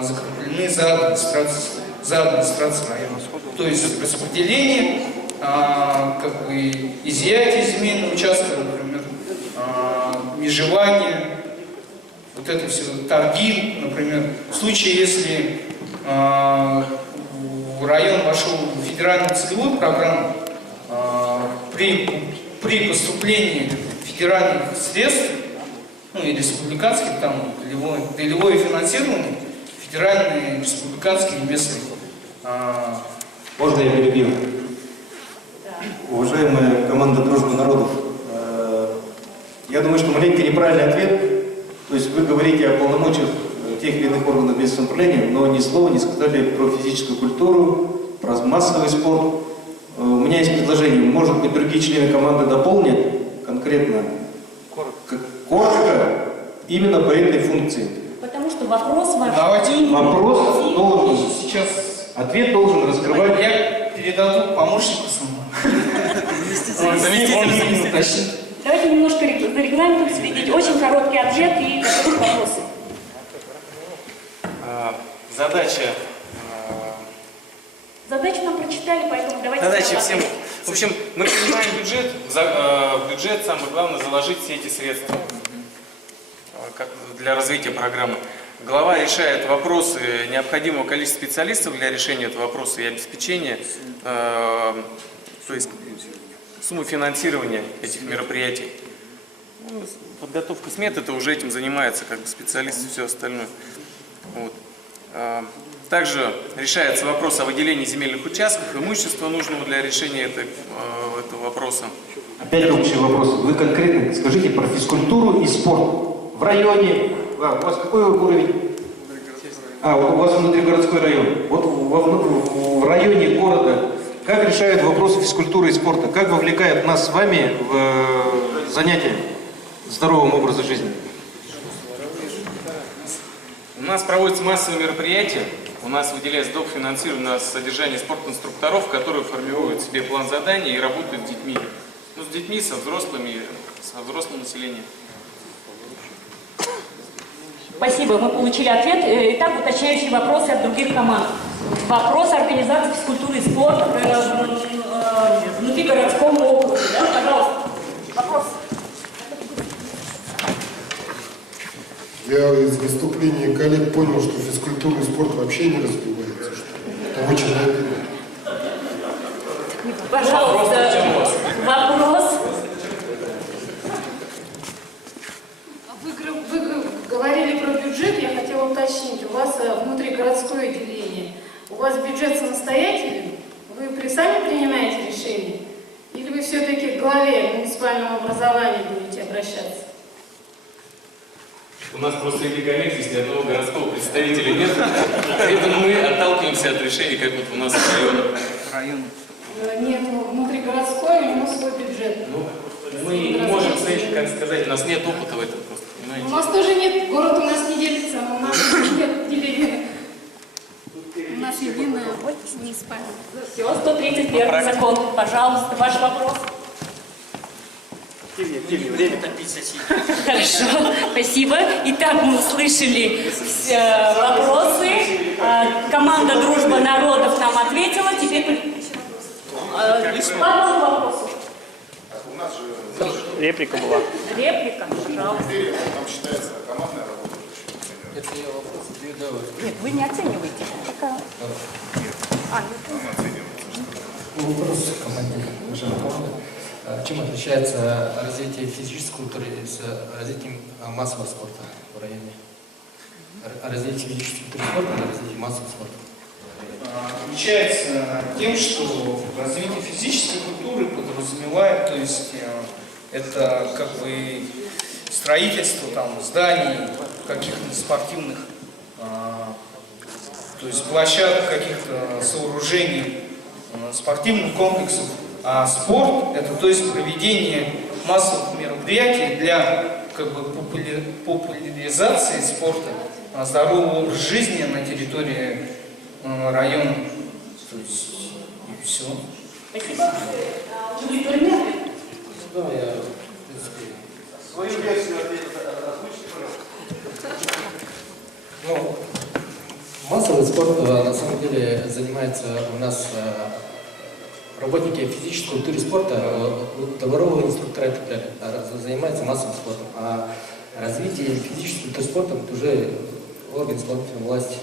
закреплены за администрацией района. То есть распределение, как бы изъятие земельного участка, например, межевание, вот это все, торги, например. В случае, если район вошел в федеральную целевую программу, при поступлении федеральных средств, ну и республиканских, там долевое финансирование, федеральные, республиканские, местные. Можно я перебью? Уважаемая команда «Дружба народов», я думаю, что маленько неправильный ответ. То есть вы говорите о полномочиях тех или иных органов местного самоуправления, но ни слова не сказали про физическую культуру, про массовый спорт. У меня есть предложение, может быть, другие члены команды дополнят конкретно, коротко, именно по этой функции. Потому что вопрос ваш... Вопрос должен... Сейчас... Ответ должен раскрывать... Я передаду помощнику Давайте немножко за регламентом следить. Очень короткий ответ и готовы вопросы. Задачу нам прочитали, поэтому давайте... Задачи всем. В общем, мы принимаем бюджет, в бюджет самое главное заложить все эти средства для развития программы. Глава решает вопросы необходимого количества специалистов для решения этого вопроса и обеспечения, то есть суммы финансирования этих мероприятий. Ну, подготовка смет, это уже этим занимается как бы специалисты и все остальное. Вот. Также решается вопрос о выделении земельных участков, имущества нужного для решения этого вопроса. Опять общий вопрос. Вы конкретно скажите про физкультуру и спорт. В районе, у вас какой уровень? У вас внутригородской район. Вот в районе города как решают вопросы физкультуры и спорта? Как вовлекает нас с вами в занятия здоровым образом жизни? У нас проводятся массовые мероприятия. У нас выделяется дофинансирование на содержание спортинструкторов, которые формируют себе план заданий и работают с детьми. Ну, с детьми, со взрослыми, со взрослым населением. Спасибо, мы получили ответ. Итак, уточняющие вопросы от других команд. Вопрос организации физкультуры и спорта внутри городского округа. Да? Пожалуйста, вопрос. Я из выступления коллег понял, что физкультура и спорт вообще не развивается. Это очень обидно. Пожалуйста, вопрос. Вы говорили про бюджет, я хотела уточнить. У вас внутригородское деление. У вас бюджет самостоятельный? Вы сами принимаете решения? Или вы все-таки к главе муниципального образования будете обращаться? У нас просто среди коллег здесь ни одного городского представителя нет, поэтому мы отталкиваемся от решений, как вот у нас в районе. Нет, внутригородской, у него свой бюджет. Мы не можем, как сказать, у нас нет опыта в этом просто, понимаете? У нас тоже нет, город у нас не делится, у нас нет деления. У нас единая муниципальная. Все, 131 закон. Пожалуйста, ваш вопрос. Время топить соседей. Хорошо, спасибо. Итак, мы услышали вопросы. Команда «Дружба народов» нам ответила. Теперь пару вопросов. Реплика была. Реплика, пожалуйста. Там считается командная работа. Это я вопрос передаваю. Нет, вы не оцениваете. Вопрос командира. Чем отличается развитие физической культуры с развитием массового спорта в районе? развитие физического спорта на развитие массового спорта? Отличается тем, что развитие физической культуры подразумевает, то есть это как бы строительство там зданий, каких-то спортивных, то есть площадок, каких-то сооружений, спортивных комплексов. А спорт — это то есть проведение массовых мероприятий для как бы популяризации спорта, здорового образа жизни на территории района. То есть и все. Спасибо. Да, я, в принципе, Свою версию озвучите, пожалуйста. ну, массовый спорт на самом деле занимается у нас работники физической культуры спорта, дворовые инструктора и так далее, занимаются массовым спортом. А развитие физической культуры спорта это уже органы исполнительной власти,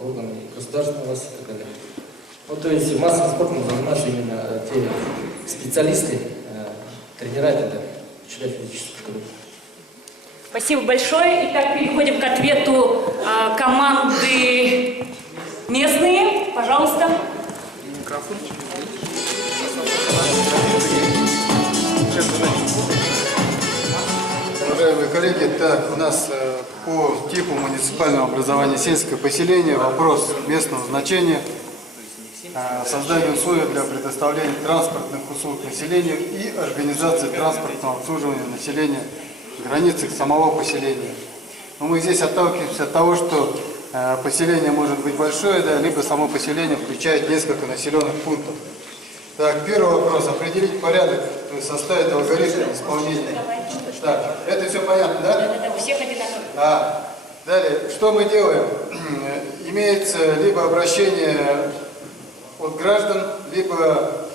органы государственной власти и так далее. Вот, то есть массовым спортом занимаются именно те специалисты, тренера и так далее, учителя физической культуры. Спасибо большое. Итак, переходим к ответу команды местные. Пожалуйста. Уважаемые коллеги, так, у нас по типу муниципального образования сельское поселение вопрос местного значения, создание условий для предоставления транспортных услуг населению и организации транспортного обслуживания населения в границах самого поселения. Но мы здесь отталкиваемся от того, что поселение может быть большое, да, либо само поселение включает несколько населенных пунктов. Так, первый вопрос. Определить порядок, то есть составить алгоритм исполнения. Так, это все понятно, да? Да, у всех одинаково. Далее, что мы делаем? Имеется либо обращение от граждан, либо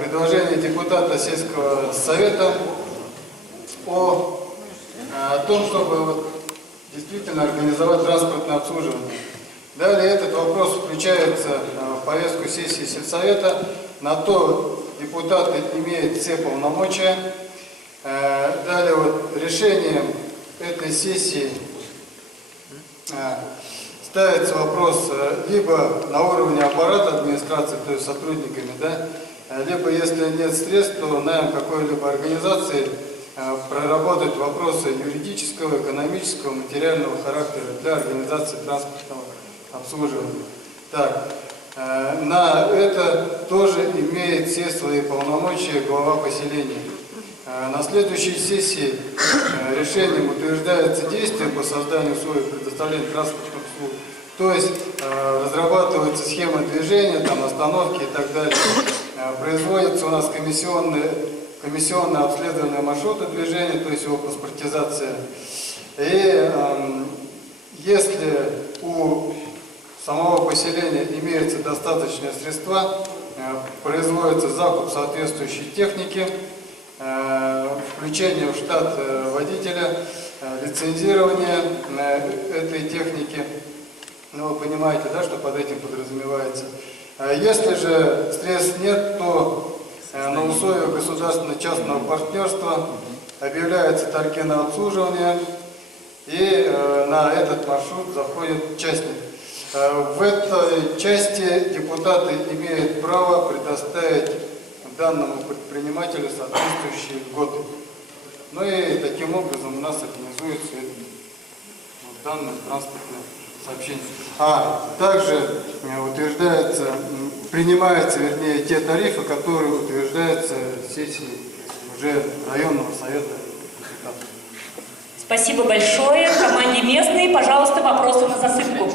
предложение депутата сельского совета о том, чтобы действительно организовать транспортное обслуживание. Далее этот вопрос включается в повестку сессии сельсовета. На то депутаты имеют все полномочия. Далее вот решением этой сессии ставится вопрос либо на уровне аппарата администрации, то есть сотрудниками, да, либо если нет средств, то найм какой-либо организации проработать вопросы юридического, экономического, материального характера для организации транспортного обслуживания. Так, на это тоже имеет все свои полномочия глава поселения. На следующей сессии решением утверждается действие по созданию условий предоставления транспортных услуг, то есть разрабатывается схема движения, там, остановки и так далее. Производится у нас комиссионное обследование маршрута движения, то есть его паспортизация. И если у самого поселения имеются достаточные средства, производится закуп соответствующей техники, включение в штат водителя, лицензирование этой техники. Ну, вы понимаете, да, что под этим подразумевается. Если же средств нет, то на условиях государственно-частного партнерства объявляются торги на обслуживание, и на этот маршрут заходит частник. В этой части депутаты имеют право предоставить данному предпринимателю соответствующие льготы. Ну и таким образом у нас организуется данное транспортное сообщение. Также утверждается, принимаются, вернее, те тарифы, которые утверждаются сессией уже районного совета. Спасибо большое. Команде местные, пожалуйста, вопросы на засыпку.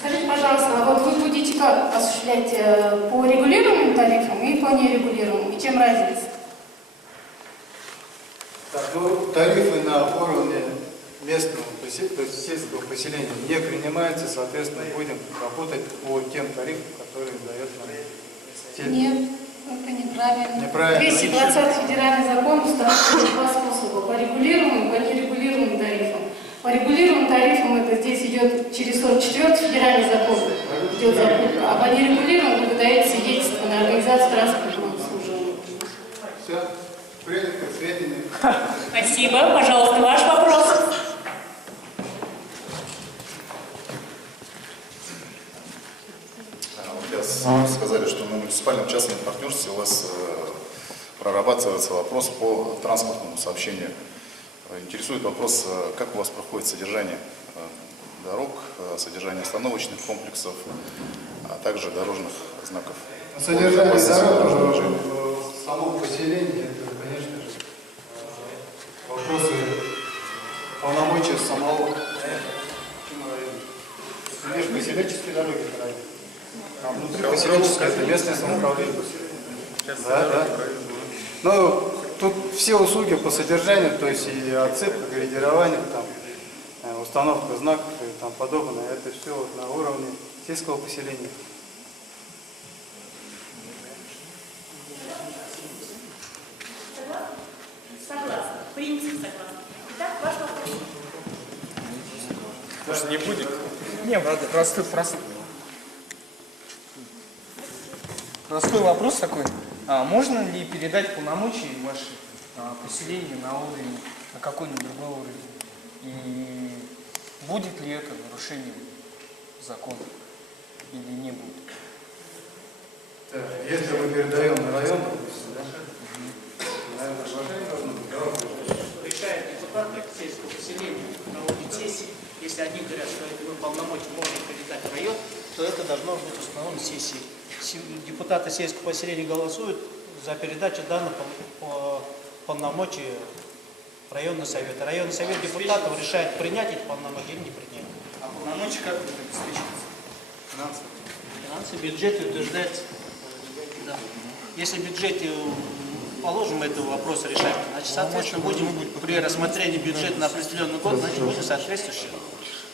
Скажите, пожалуйста, а вот вы будете как осуществлять по регулируемым тарифам и по нерегулируемым? И чем разница? Так, ну, тарифы на уровне местного, то есть сельского поселения не принимаются, соответственно, будем работать по тем тарифам, которые дает нам. Нет, это неправильно. Неправильно. 220 федеральный закон устанавливает два способа: по регулируемым и по нерегулируемым тарифам. По регулируемым тарифам это здесь идет через 44-й федеральный закон, идет закупка, а по нерегулируемым вы выдаете свидетельство на организацию транспортного обслуживания. Все. Принято к сведению. Спасибо. Пожалуйста, ваш вопрос. Вы сказали, что на муниципальном частном партнерстве у вас прорабатывается вопрос по транспортному сообщению. Интересует вопрос, как у вас проходит содержание дорог, содержание остановочных комплексов, а также дорожных знаков. Содержание дорог в самом поселении, это, конечно же, вопросы полномочия самого межпоселенческие дороги. А внутрипоселенческое это местное самоуправление. Да. Ну, тут все услуги по содержанию, то есть и отсыпка, градирование, там, установка знаков и тому подобное, это все вот на уровне сельского поселения. Согласна. В принципе, согласна. Итак, ваш вопрос. Может, не будет? Не, простой вопрос такой. Можно ли передать полномочия ваши поселению на уровень, на какой-нибудь другой уровень? И будет ли это нарушением закона или не будет? Да, если мы передаем на район, решают депутаты сельского поселения на уровне сессии. Если они говорят, что мы полномочия можем передать в район, то это должно быть установлено сессией. Депутаты сельского поселения голосуют за передачу данных полномочий в районный совет. Районный совет депутатов решает, принять эти полномочия или не принять. А полномочия как будет обеспечиваться? Финансово? Финансовый бюджет утверждается. Да. Если в бюджете положим этого вопроса решать, значит, соответственно, будем при рассмотрении бюджета на определенный год, значит, будем соответствующе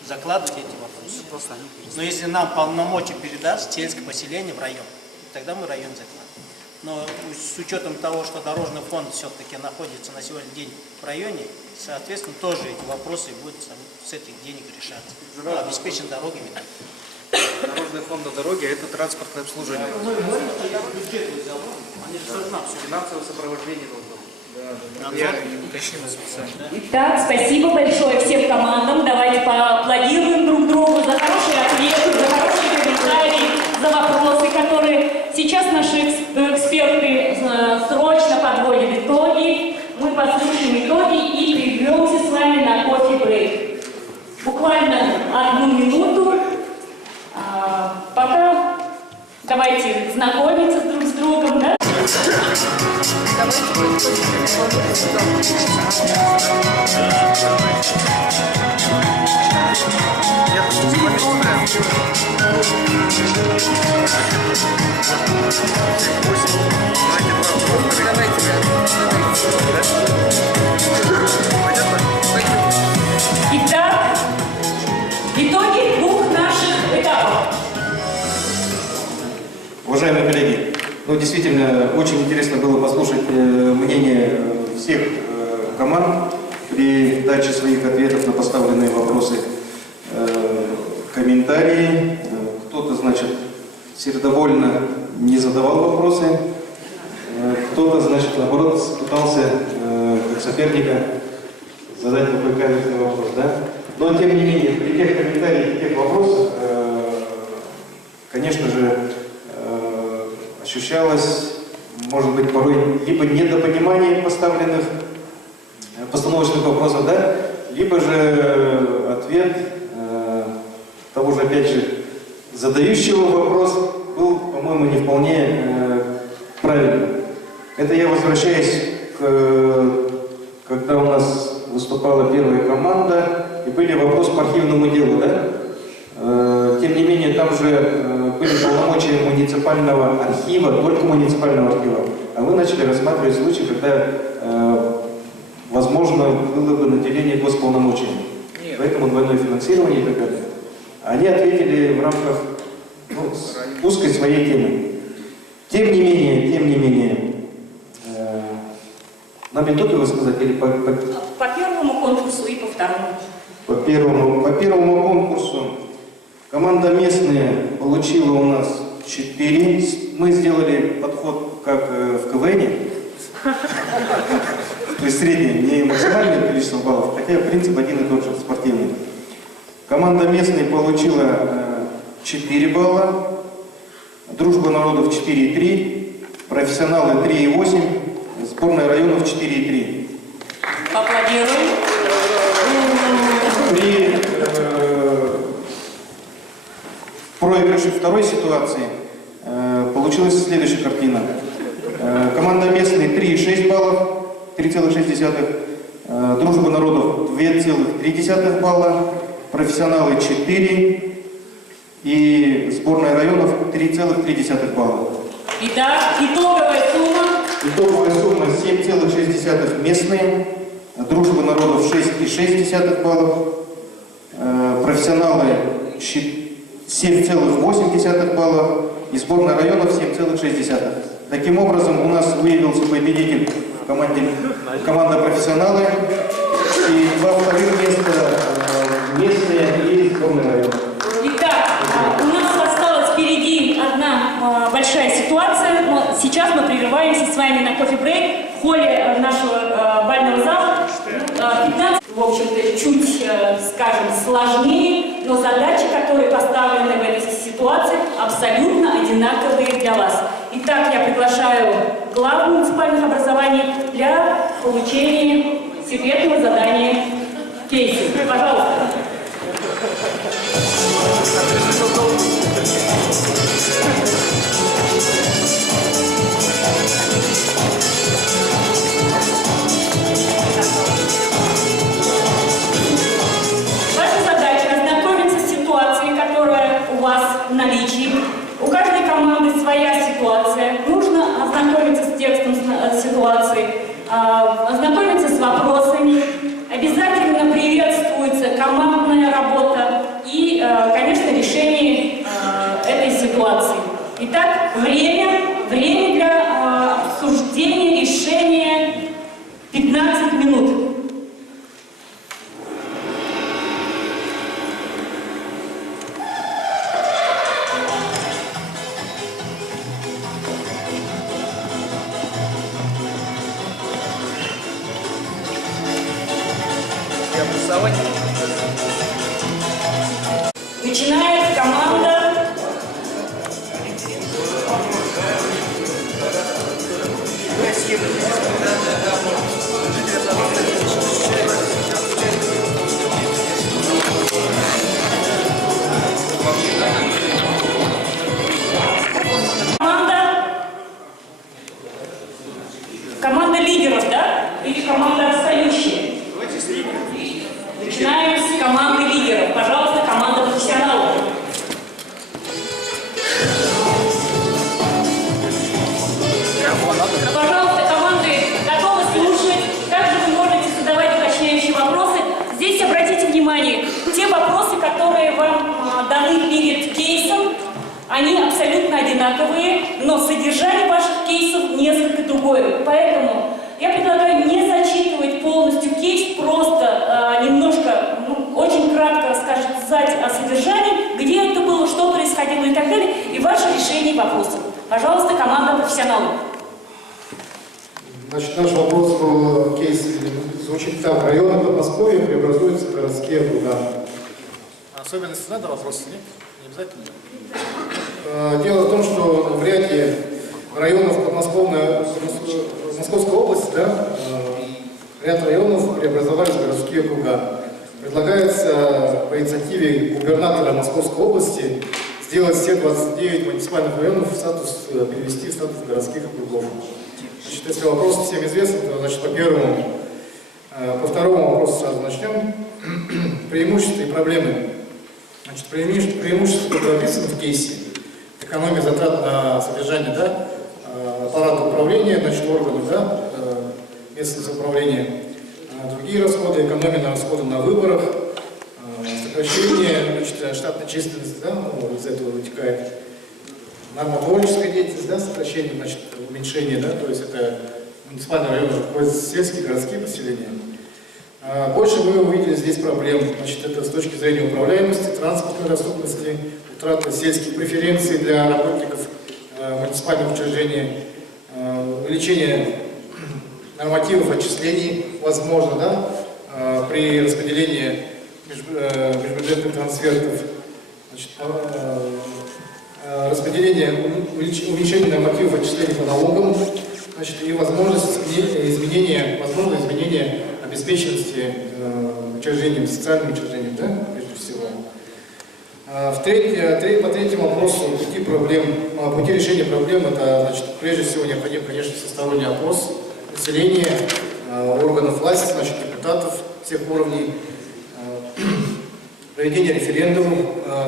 закладывать эти вопросы. Но если нам полномочия передаст сельское поселение в район, тогда мы район закладываем. Но с учетом того, что дорожный фонд все-таки находится на сегодняшний день в районе, соответственно, тоже эти вопросы будут с этих денег решаться. Ну, обеспечен дорогами. Дорожный фонд дороги – это транспортное обслуживание. Финансовое сопровождение должно быть. Я уточнил специально. Итак, спасибо большое всем командам. Давайте поаплодируем друг другу за хорошие ответы, за хорошие комментарии, за вопросы, которые сейчас наши эксперты срочно подводят итоги. Мы послушаем итоги и прервемся с вами на кофе-брейк. Буквально 1 минуту. Пока давайте знакомиться друг с другом, да? Итак, итоги 2 наших этапов. Уважаемые коллеги, ну действительно очень интересно было послушать мнение всех команд при даче своих ответов на поставленные вопросы, комментарии. Кто-то, значит, сердобольно не задавал вопросы, кто-то, значит, наоборот, пытался как соперника задать такой каверзный вопрос, да? Но, тем не менее, при тех комментариях и тех вопросах, конечно же, ощущалось, может быть, порой либо недопонимание поставленных постановочных вопросов, да, либо же ответ того же, опять же, задающего вопрос был, по-моему, не вполне правильным. Это я возвращаюсь к, когда у нас выступала первая команда, и были вопросы по архивному делу, да? Тем не менее, там же были полномочия муниципального архива, только муниципального архива. А вы начали рассматривать случаи, когда, возможно, было бы наделение госполномочиями. Поэтому двойное финансирование и так далее. Они ответили в рамках узкой своей темы. Тем не менее, нам итоги вы сказать или по первому конкурсу и по второму? По первому конкурсу команда местная получила у нас 4. Мы сделали подход как в КВН. То есть среднее, не максимальное количество баллов, хотя принцип один и тот же, спортивный. Команда местной получила 4 балла, дружба народов 4,3, профессионалы 3,8, сборная районов 4,3. Аплодируем. При проигрыше второй ситуации получилась следующая картина. Команда местной 3,6 баллов, 3,6, дружба народов 2,3 балла, профессионалы 4 и сборная районов 3,3 балла. Итак, итоговая сумма. Итоговая сумма 7,6 местные, дружба народов 6,6 баллов, профессионалы 7,8 балла и сборная районов 7,6. Таким образом, у нас выявился победитель в команда профессионалы и 2 вторых места местные и сборная районов. Итак, у нас осталась впереди одна большая ситуация, но сейчас мы прерываемся с вами на кофе-брейк в холле нашего бального зала. 15, в общем-то, чуть, скажем, сложнее, но задачи, которые поставлены в этой ситуации, абсолютно одинаковые для вас. Итак, я приглашаю главу муниципальных образований для получения секретного задания кейса. Пожалуйста. Ваша задача ознакомиться с ситуацией, которая у вас в наличии. У каждой команды своя ситуация. Нужно ознакомиться с текстом ситуации, ознакомиться с вопросами. Обязательно приветствуется командная работа и, конечно, решение этой ситуации. Итак, время для обсуждения решения 15 минут. Начинает команда. Команда лидеров, да? Или команда отстающая? Начинаем с команды лидеров. Пожалуйста, команда профессионалов. Пожалуйста, команды готовы слушать. Также вы можете задавать уточняющие вопросы. Здесь обратите внимание, те вопросы, которые вам даны перед кейсом, они абсолютно одинаковые, но содержание ваших кейсов несколько другое. Поэтому я предлагаю не зачитывать полностью кейс, просто немножко, очень кратко рассказать о содержании, где это было, что происходило и так далее, и ваше решение вопросов. Пожалуйста, команда профессионалов. Значит, наш вопрос был, кейс звучит так: районы Подмосковья преобразуются в городские округа. Особенности надо вопросы, нет? Не обязательно? Дело в том, что в ряде районов Московской области, да, ряд районов преобразовались в городские округа. Предлагается по инициативе губернатора Московской области сделать все 29 муниципальных районов перевести в статус городских округов. Значит, если вопрос всем известен, то, значит, по второму вопросу сразу начнем. Преимущества и проблемы. Значит, преимущества, которые описаны в кейсе: экономия затрат на содержание, да, аппарата управления, значит, органов, да, местного самоуправления. Другие расходы: экономия на расходы на выборах, сокращение, значит, штатной численности, да, из этого вытекает нормотворческая деятельность, да, сокращение, значит, уменьшение, да, то есть это муниципальный район уже входит в сельские, городские поселения. Больше мы увидели здесь проблем, значит, это с точки зрения управляемости, транспортной доступности, утраты сельских преференций для работников муниципальных учреждений, увеличение нормативов отчислений, возможно, да, при распределении межбюджетных трансфертов, значит, увеличение нормативов отчислений по налогам, значит, и возможность изменения обеспеченности учреждением, социальным учреждением, да, прежде всего. По третьему вопросу пути решения проблем, это, значит, прежде всего необходим, конечно, всесторонний опрос населения, органов власти, значит, депутатов всех уровней, проведение референдумов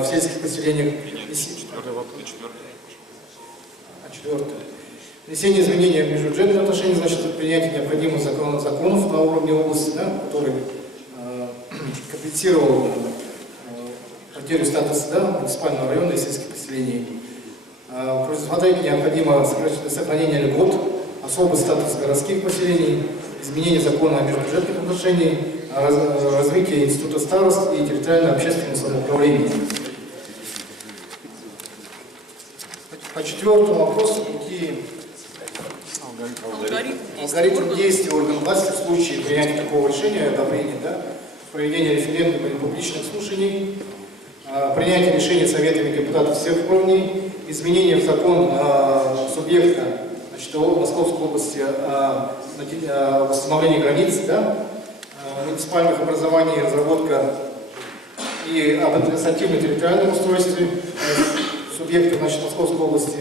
в сельских поселениях. Четвертое. Внесение изменений в межбюджетные отношения, значит, принятие необходимых законов на уровне области, да, который компенсировал потерю статуса, да, муниципального района и сельских поселений. Предусмотреть необходимо сохранение льгот, особый статус городских поселений, изменение закона о межбюджетных отношениях, развитие института старост и территориально-общественного самоуправления. По четвертому вопросу алгоритм действий органов власти в случае принятия такого решения, одобрения, да, проведения референдума или публичных слушаний, принятие решений советами депутатов всех уровней, изменение в закон субъекта, значит, Московской области о восстановлении границ, да, муниципальных образований, разработка и об административно-территориальном устройстве субъекта, значит, Московской области,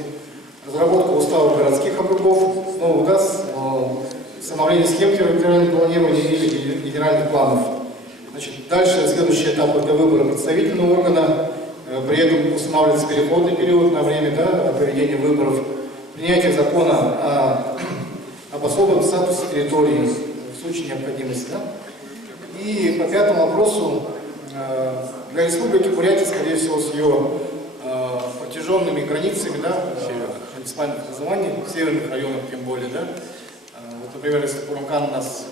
разработка устава городских округов, новый указ, установление схем территориального планирования или генеральных планов. Значит, дальше следующий этап — это выборы представительного органа, при этом устанавливается переходный период на время, да, проведения выборов, принятие закона об особом статусе территории в случае необходимости. Да? И по пятому вопросу, для Республики Бурятия, скорее всего, с ее протяженными границами, да, муниципальных образований, северных районах тем более, да. Вот, например, если Пурмкан у нас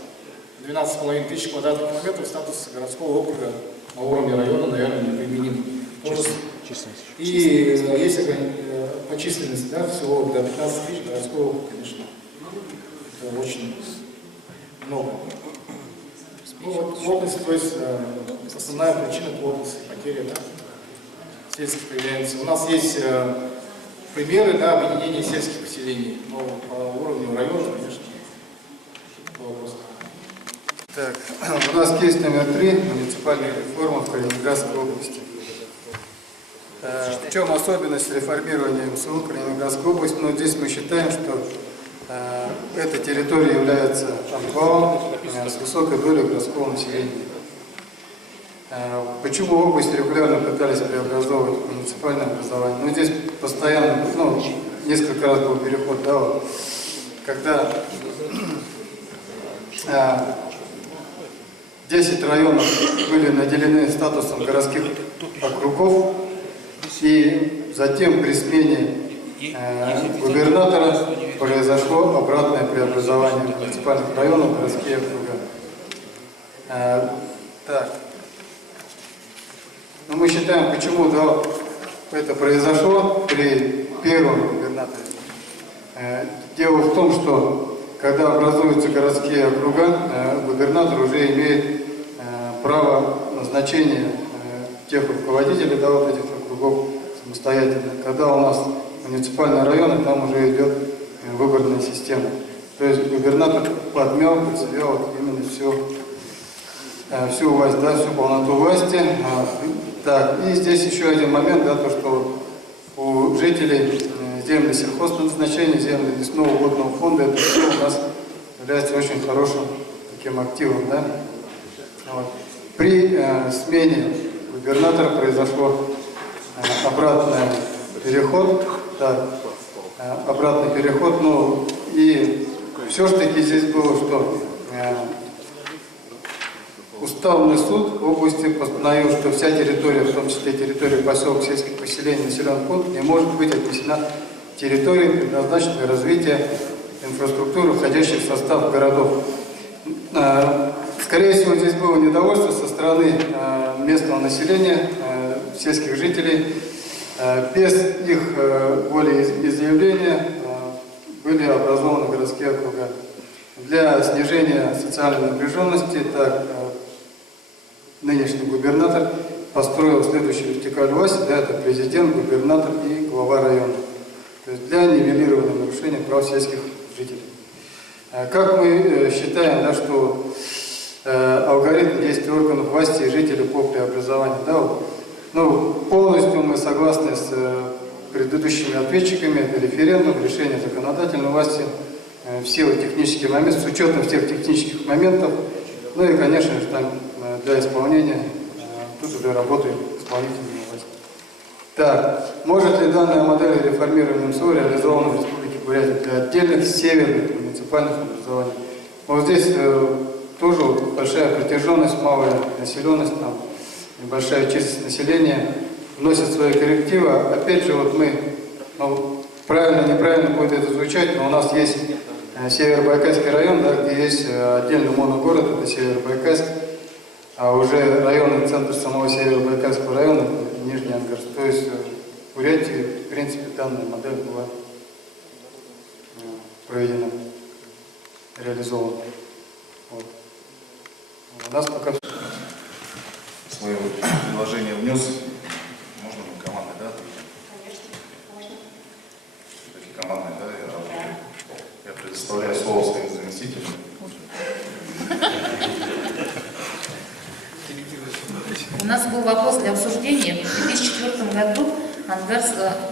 12,5 тысяч квадратных километров, статус городского округа на уровне района, наверное, не применим. И есть по численности, да, всего до 15 тысяч городского округа, конечно. Это очень много. Ну, вот плотность, то есть основная причина плотности, потери, да, сельских появляется. У нас есть примеры, да, объединения сельских поселений, но по уровню района, конечно, вопрос. Так, у нас кейс номер 3, муниципальная реформа в Калининградской области. В чем особенность реформирования МСУ в Калининградской области? Ну, здесь мы считаем, что эта территория является анклавом с высокой долей городского населения. Почему в области регулярно пытались преобразовывать муниципальное образование? Ну, здесь постоянно, ну, несколько раз был переход, да, вот, когда 10 районов были наделены статусом городских округов, и затем при смене губернатора произошло обратное преобразование муниципальных районов в городские округа. Так. Но мы считаем, почему, да, это произошло при первом губернаторе. Дело в том, что когда образуются городские округа, губернатор уже имеет право назначения тех руководителей, да, вот этих округов самостоятельно. Когда у нас муниципальные районы, там уже идет выборная система. То есть губернатор подмял под себя вот именно всю власть, да, всю полноту власти. Так, и здесь еще один момент, да, то, что у жителей земли сельхозназначения, земли лесного водного фонда, это все у нас является очень хорошим таким активом, да. Вот. При смене губернатора произошло обратный переход, да, обратный переход, ну и все-таки здесь было, что Уставный суд в области постановил, что вся территория, в том числе территория поселка, сельских поселений, населенных пунктов, не может быть отнесена территорией, предназначенной для развития инфраструктуры, входящей в состав городов. Скорее всего, здесь было недовольство со стороны местного населения, сельских жителей. Без их волеизъявления были образованы городские округа. Для снижения социальной напряженности так нынешний губернатор построил следующую вертикаль власти, да, это президент, губернатор и глава района. То есть для нивелирования нарушений прав сельских жителей. Как мы считаем, да, что алгоритм действий органов власти и жителей по преобразованию, да, ну, полностью мы согласны с предыдущими ответчиками, это референдум, решение законодательной власти, все технические моменты, с учетом всех технических моментов, ну и, конечно же, там для исполнения тут уже работает исполнительная власть. Так, может ли данная модель реформирования МСО реализована в Республике Бурятия для отдельных северных муниципальных образований? Вот здесь тоже большая протяженность, малая населенность, там небольшая численность населения вносит свои коррективы. Опять же, вот мы, ну, правильно, неправильно будет это звучать, но у нас есть Северобайкальский район, да, где есть отдельный моногород, это Северобайкальск, а уже районный центр самого Северобайкальского района, это Нижний Ангарск. То есть в Бурятии, в принципе, данная модель была проведена, реализована. Вот. У нас пока... Свое предложение внес. Можно ли командой, да? Конечно, можно. Все-таки командой, да, я работаю. Я предоставляю слово своим заместителям. У нас был вопрос для обсуждения. В 2004 году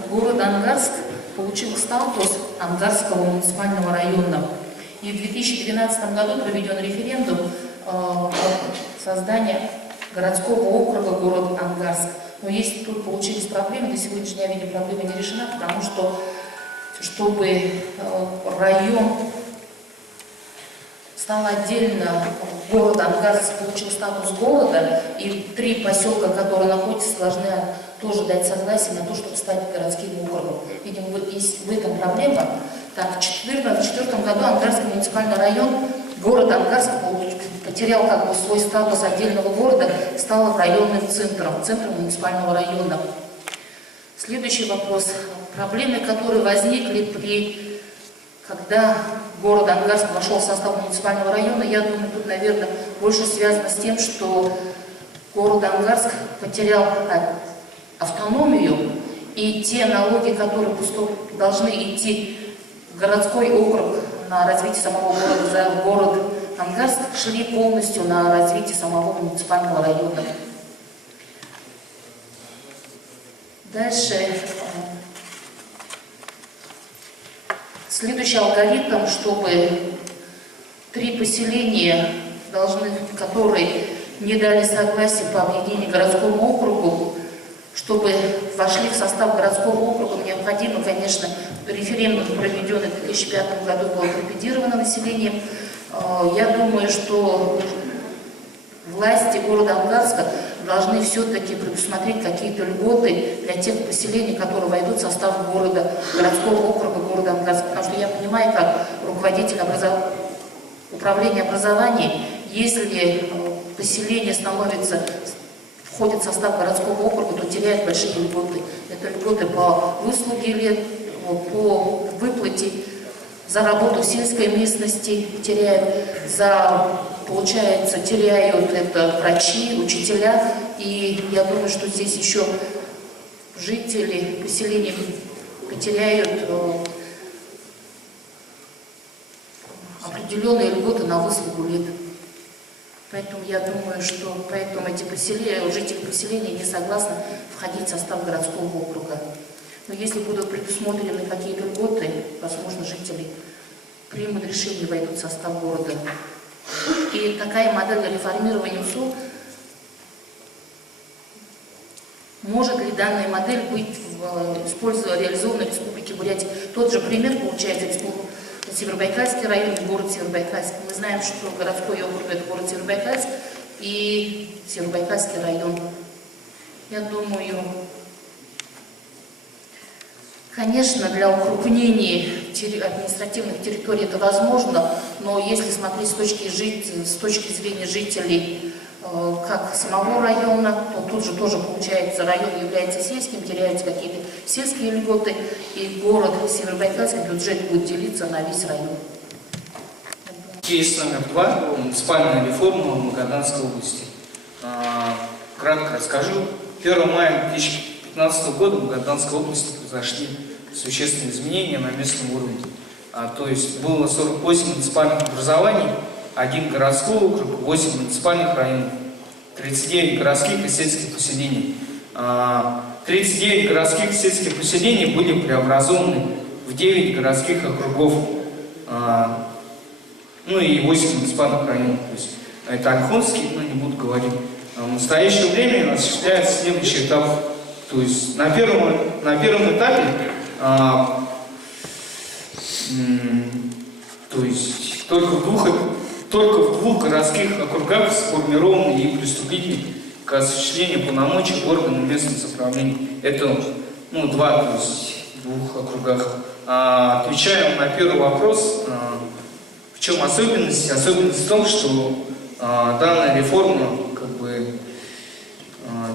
город Ангарск получил статус Ангарского муниципального района. И в 2012 году проведен референдум о создании городского округа город Ангарск. Но есть тут получились проблемы, до сегодняшнего дня, видимо, проблема не решена, потому что, чтобы район стал отдельно, город Ангарск получил статус города, и 3 поселка, которые находятся, должны тоже дать согласие на то, чтобы стать городским округом. Видимо, вот есть в этом проблема. Так, в 2004 году Ангарский муниципальный район, город Ангарск потерял как бы свой статус отдельного города, стал районным центром муниципального района. Следующий вопрос. Проблемы, которые возникли когда город Ангарск вошел в состав муниципального района, я думаю, тут, наверное, больше связано с тем, что город Ангарск потерял автономию, и те налоги, которые должны идти в городской округ на развитие самого города, за город Ангарск, шли полностью на развитие самого муниципального района. Дальше. Следующий алгоритм, чтобы 3 поселения, которые не дали согласия по объединению городскому округу, чтобы вошли в состав городского округа, необходимо, конечно, референдум, проведенный в 2005 году, было торпедировано населением. Я думаю, что власти города Ангарска должны все-таки предусмотреть какие-то льготы для тех поселений, которые войдут в состав города, городского округа города Ангарска. Потому что я понимаю, как руководитель управления образования, если поселение входит в состав городского округа, то теряет большие льготы. Это льготы по выслуге лет, по выплате за работу в сельской местности теряют, теряют это врачи, учителя. И я думаю, что здесь еще жители поселения потеряют определенные льготы на выслугу лет. Поэтому я думаю, что жители поселения не согласны входить в состав городского округа. Но если будут предусмотрены какие-то льготы, возможно, жители примут решение, войдут в состав города. И такая модель реформирования УСУ, может ли данная модель быть реализована в Республике Бурятия? Тот же пример получается Северобайкальский район и город Северобайкальск. Мы знаем, что городской округ — это город Северобайкальск и Северобайкальский район. Я думаю, конечно, для укрупнения административных территорий это возможно, но если смотреть с точки зрения жителей как самого района, то тут же тоже получается, район является сельским, теряются какие-то сельские льготы, и город Северобайкальский бюджет будет делиться на весь район. Кейс номер 2. Муниципальная реформа в Магаданской области. Кратко расскажу. 1 мая 2015 года в Магаданской области произошли существенные изменения на местном уровне. То есть было 48 муниципальных образований, 1 городской округ, 8 муниципальных районов, 39 городских и сельских поселений. 39 городских и сельских поселений были преобразованы в 9 городских округов, ну и 8 муниципальных районов. То есть это Ольховский, но не буду говорить. В настоящее время осуществляется следующий этап. То есть на первом этапе то есть только в двух городских округах сформированы и приступили к осуществлению полномочий органов местного самоуправления. Это два, то есть в двух округах. Отвечаем на первый вопрос. В чем особенность? Особенность в том, что данная реформа,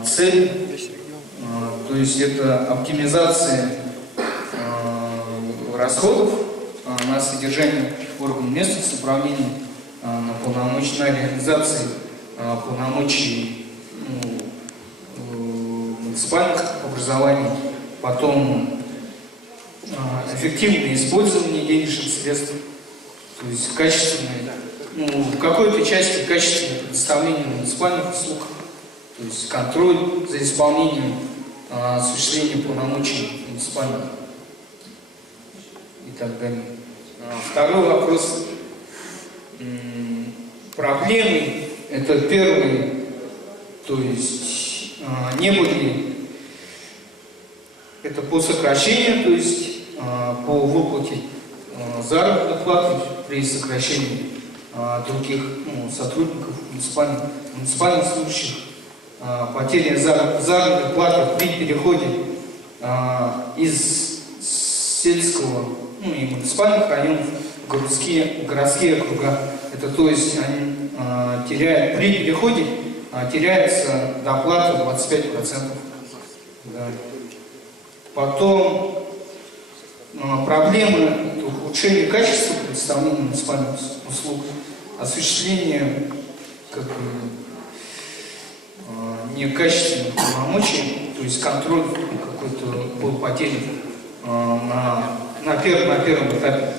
цель, то есть это оптимизация расходов на содержание органов местного самоуправления, на реализации полномочий муниципальных образований, потом эффективное использование денежных средств, то есть качественное, в какой-то части качественное предоставление муниципальных услуг, то есть контроль за исполнением, осуществлением полномочий муниципальных и так далее. Второй вопрос. Проблемы, это первые, то есть не были, это по сокращению, то есть по выплате заработной платы при сокращении других сотрудников, муниципальных служащих, потеря заработной платы при переходе из сельского и муниципальных районов в городские округа. Это то есть они теряют, при переходе теряется доплата 25%. Да. Потом проблемы ухудшения качества предоставления муниципальных услуг, осуществление некачественных полномочий, то есть контроль какой-то был потерян на первом этапе.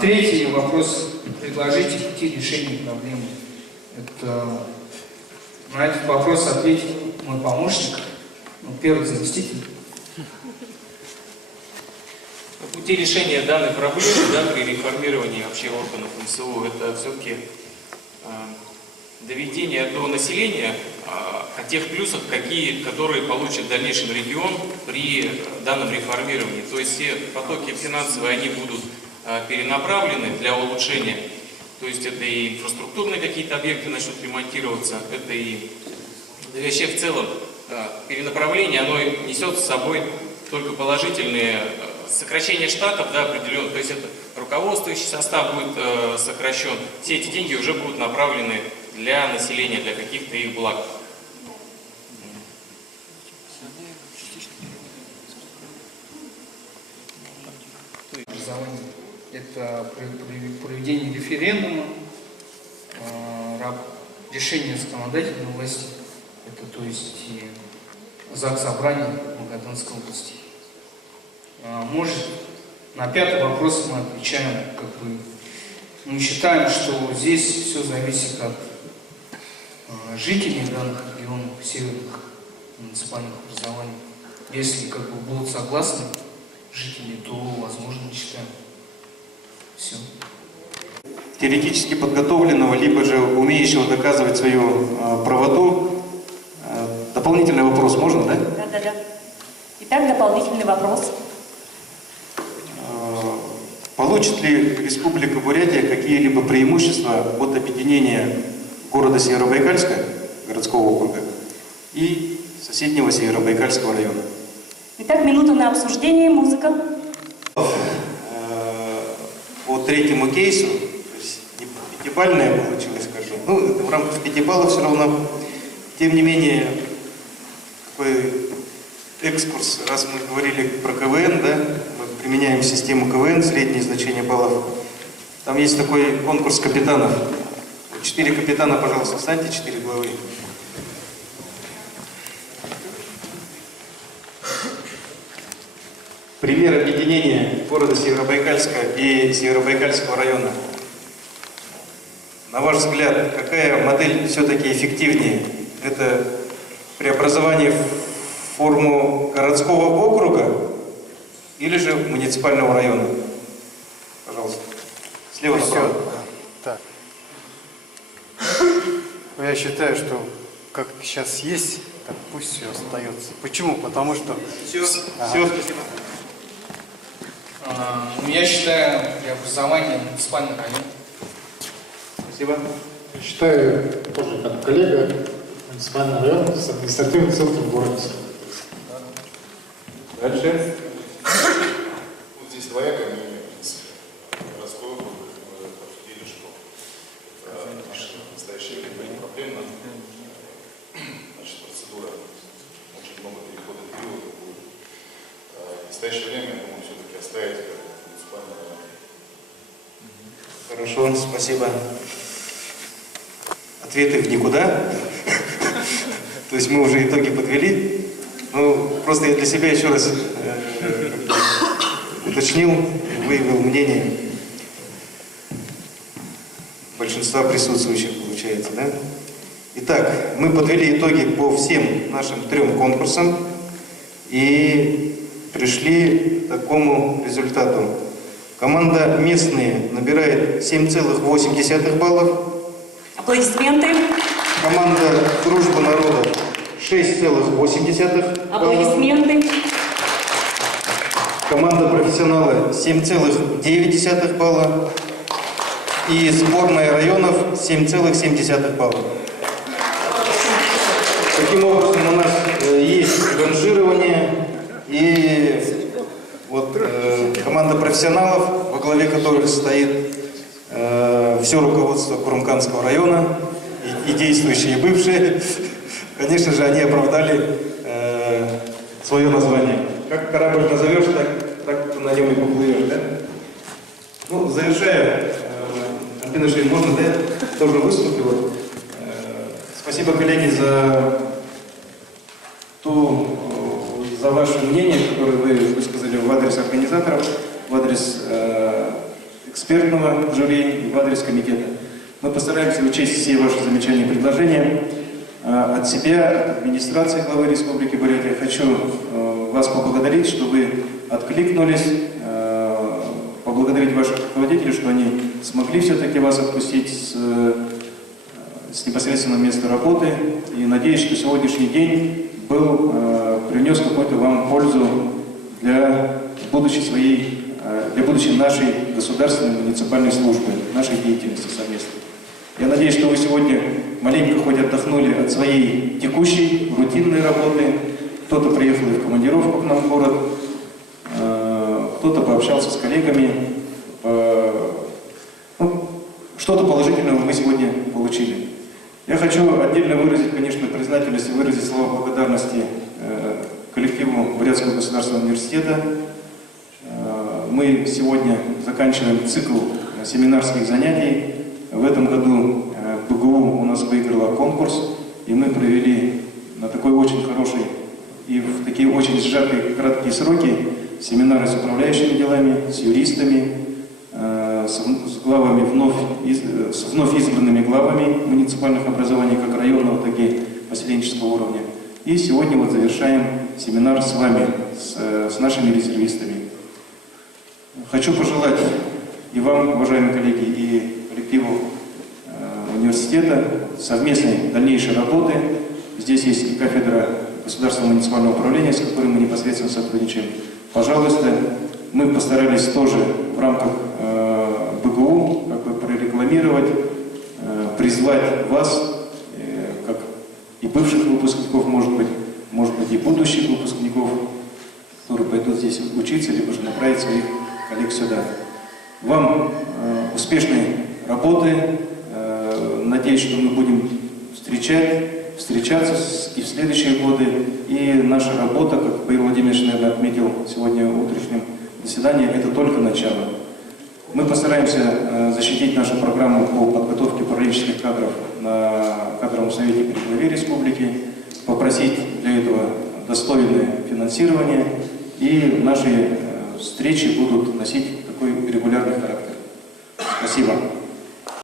Третий вопрос. Предложите пути решения проблемы. На этот вопрос ответит мой помощник, первый заместитель. Пути решения данной проблемы при реформировании вообще органов МСУ это все-таки доведение до населения о тех плюсах, которые получит в дальнейшем регион при данном реформировании. То есть все потоки финансовые, они будут перенаправлены для улучшения. То есть это и инфраструктурные какие-то объекты начнут ремонтироваться, это и вообще в целом перенаправление, оно несет с собой только положительные сокращения штатов, да, определенно. То есть это руководствующий состав будет сокращен. Все эти деньги уже будут направлены для населения, для каких-то их благ. Это проведение референдума, решение законодательной власти, это то есть ЗАГС Собрания Магаданской области. Может, на пятый вопрос мы отвечаем, мы считаем, что здесь все зависит от жителей данных регионов, северных муниципальных образований. Если будут согласны жители, то возможно считаем. Все. Теоретически подготовленного, либо же умеющего доказывать свою правоту. Дополнительный вопрос можно, да? Да. Итак, дополнительный вопрос. Получит ли Республика Бурятия какие-либо преимущества от объединения города Северобайкальска, городского округа, и соседнего Северобайкальского района? Итак, минута на обсуждение, музыка. По третьему кейсу, то есть пятибалльная получилась, скажем, в рамках 5 баллов все равно, тем не менее, такой экскурс, раз мы говорили про КВН, да, мы применяем систему КВН, среднее значение баллов Там есть такой конкурс капитанов. 4 капитана, пожалуйста, встаньте, 4 главы. Пример объединения города Северобайкальска и Северобайкальского района. На ваш взгляд, какая модель все-таки эффективнее? Это преобразование в форму городского округа или же муниципального района? Пожалуйста. Слева направо. Так. Я считаю, что как сейчас есть, так пусть все остается. Почему? Потому что... Все, спасибо. Я считаю, преобразование муниципальный район. Спасибо. Считаю, тоже как коллега, муниципальный район с административным центром города. Дальше. Вот здесь двоякое мнение, в принципе. Городской округ обсудили, что в настоящее время проблемно. Значит, процедура, очень много переходов периода будет. В настоящее время, я думаю, все-таки оставить как муниципальный район. Хорошо, спасибо. Ответы в никуда. То есть мы уже итоги подвели. Ну, просто я для себя еще раз уточнил, выявил мнение большинства присутствующих, получается, да? Итак, мы подвели итоги по всем нашим 3 конкурсам и пришли к такому результату. Команда «Местные» набирает 7,8 баллов. Аплодисменты. Команда «Дружба народа» 6,8 баллов. Аплодисменты. Команда «Профессионалы» 7,9 балла. И сборная районов 7,7 балла. Таким образом, у нас есть ранжирование. И вот команда профессионалов, во главе которых стоит все руководство Курумканского района, и действующие, и бывшие, конечно же, они оправдали свое название. Как корабль назовешь, так ты на нем и поплывешь, да? Ну, завершая, Альбина Шейн, можно, да, я тоже выступлю. Вот. Спасибо, коллеги, за ваше мнение, которое вы высказали в адрес организаторов, в адрес экспертного жюри и в адрес комитета. Мы постараемся учесть все ваши замечания и предложения. От себя, от администрации главы Республики Бурятия, хочу вас поблагодарить, что вы откликнулись, поблагодарить ваших руководителей, что они смогли все-таки вас отпустить с непосредственного места работы. И надеюсь, что сегодняшний день принес какую-то вам пользу для будущей нашей государственной муниципальной службы, нашей деятельности совместной. Я надеюсь, что вы сегодня маленько хоть отдохнули от своей текущей, рутинной работы. Кто-то приехал и в командировку к нам в город, кто-то пообщался с коллегами. Что-то положительного мы сегодня получили. Я хочу отдельно выразить, конечно, признательность и выразить слова благодарности коллективу Бурятского государственного университета. Мы сегодня заканчиваем цикл семинарских занятий. В этом году БГУ у нас выиграла конкурс, и мы провели на такой очень хороший и в такие очень сжатые краткие сроки семинары с управляющими делами, с юристами, с главами с вновь избранными главами муниципальных образований как районного, так и поселенческого уровня. И сегодня вот завершаем семинар с вами, с нашими резервистами. Хочу пожелать и вам, уважаемые коллеги, и коллективу университета совместной дальнейшей работы. Здесь есть и кафедра государственного муниципального управления, с которой мы непосредственно сотрудничаем. Пожалуйста, мы постарались тоже в рамках БГУ прорекламировать, призвать вас, как и бывших выпускников, может быть, и будущих выпускников, которые пойдут здесь учиться, либо же направить своих коллег сюда. Вам успешной работы. Надеюсь, что мы будем встречаться и в следующие годы. И наша работа, как Павел Владимирович, наверное, отметил сегодня в утреннем заседании, это только начало. Мы постараемся защитить нашу программу по подготовке управленческих кадров на кадровом совете при главе республики, попросить для этого достойное финансирование, и наши встречи будут носить такой регулярный характер. Спасибо.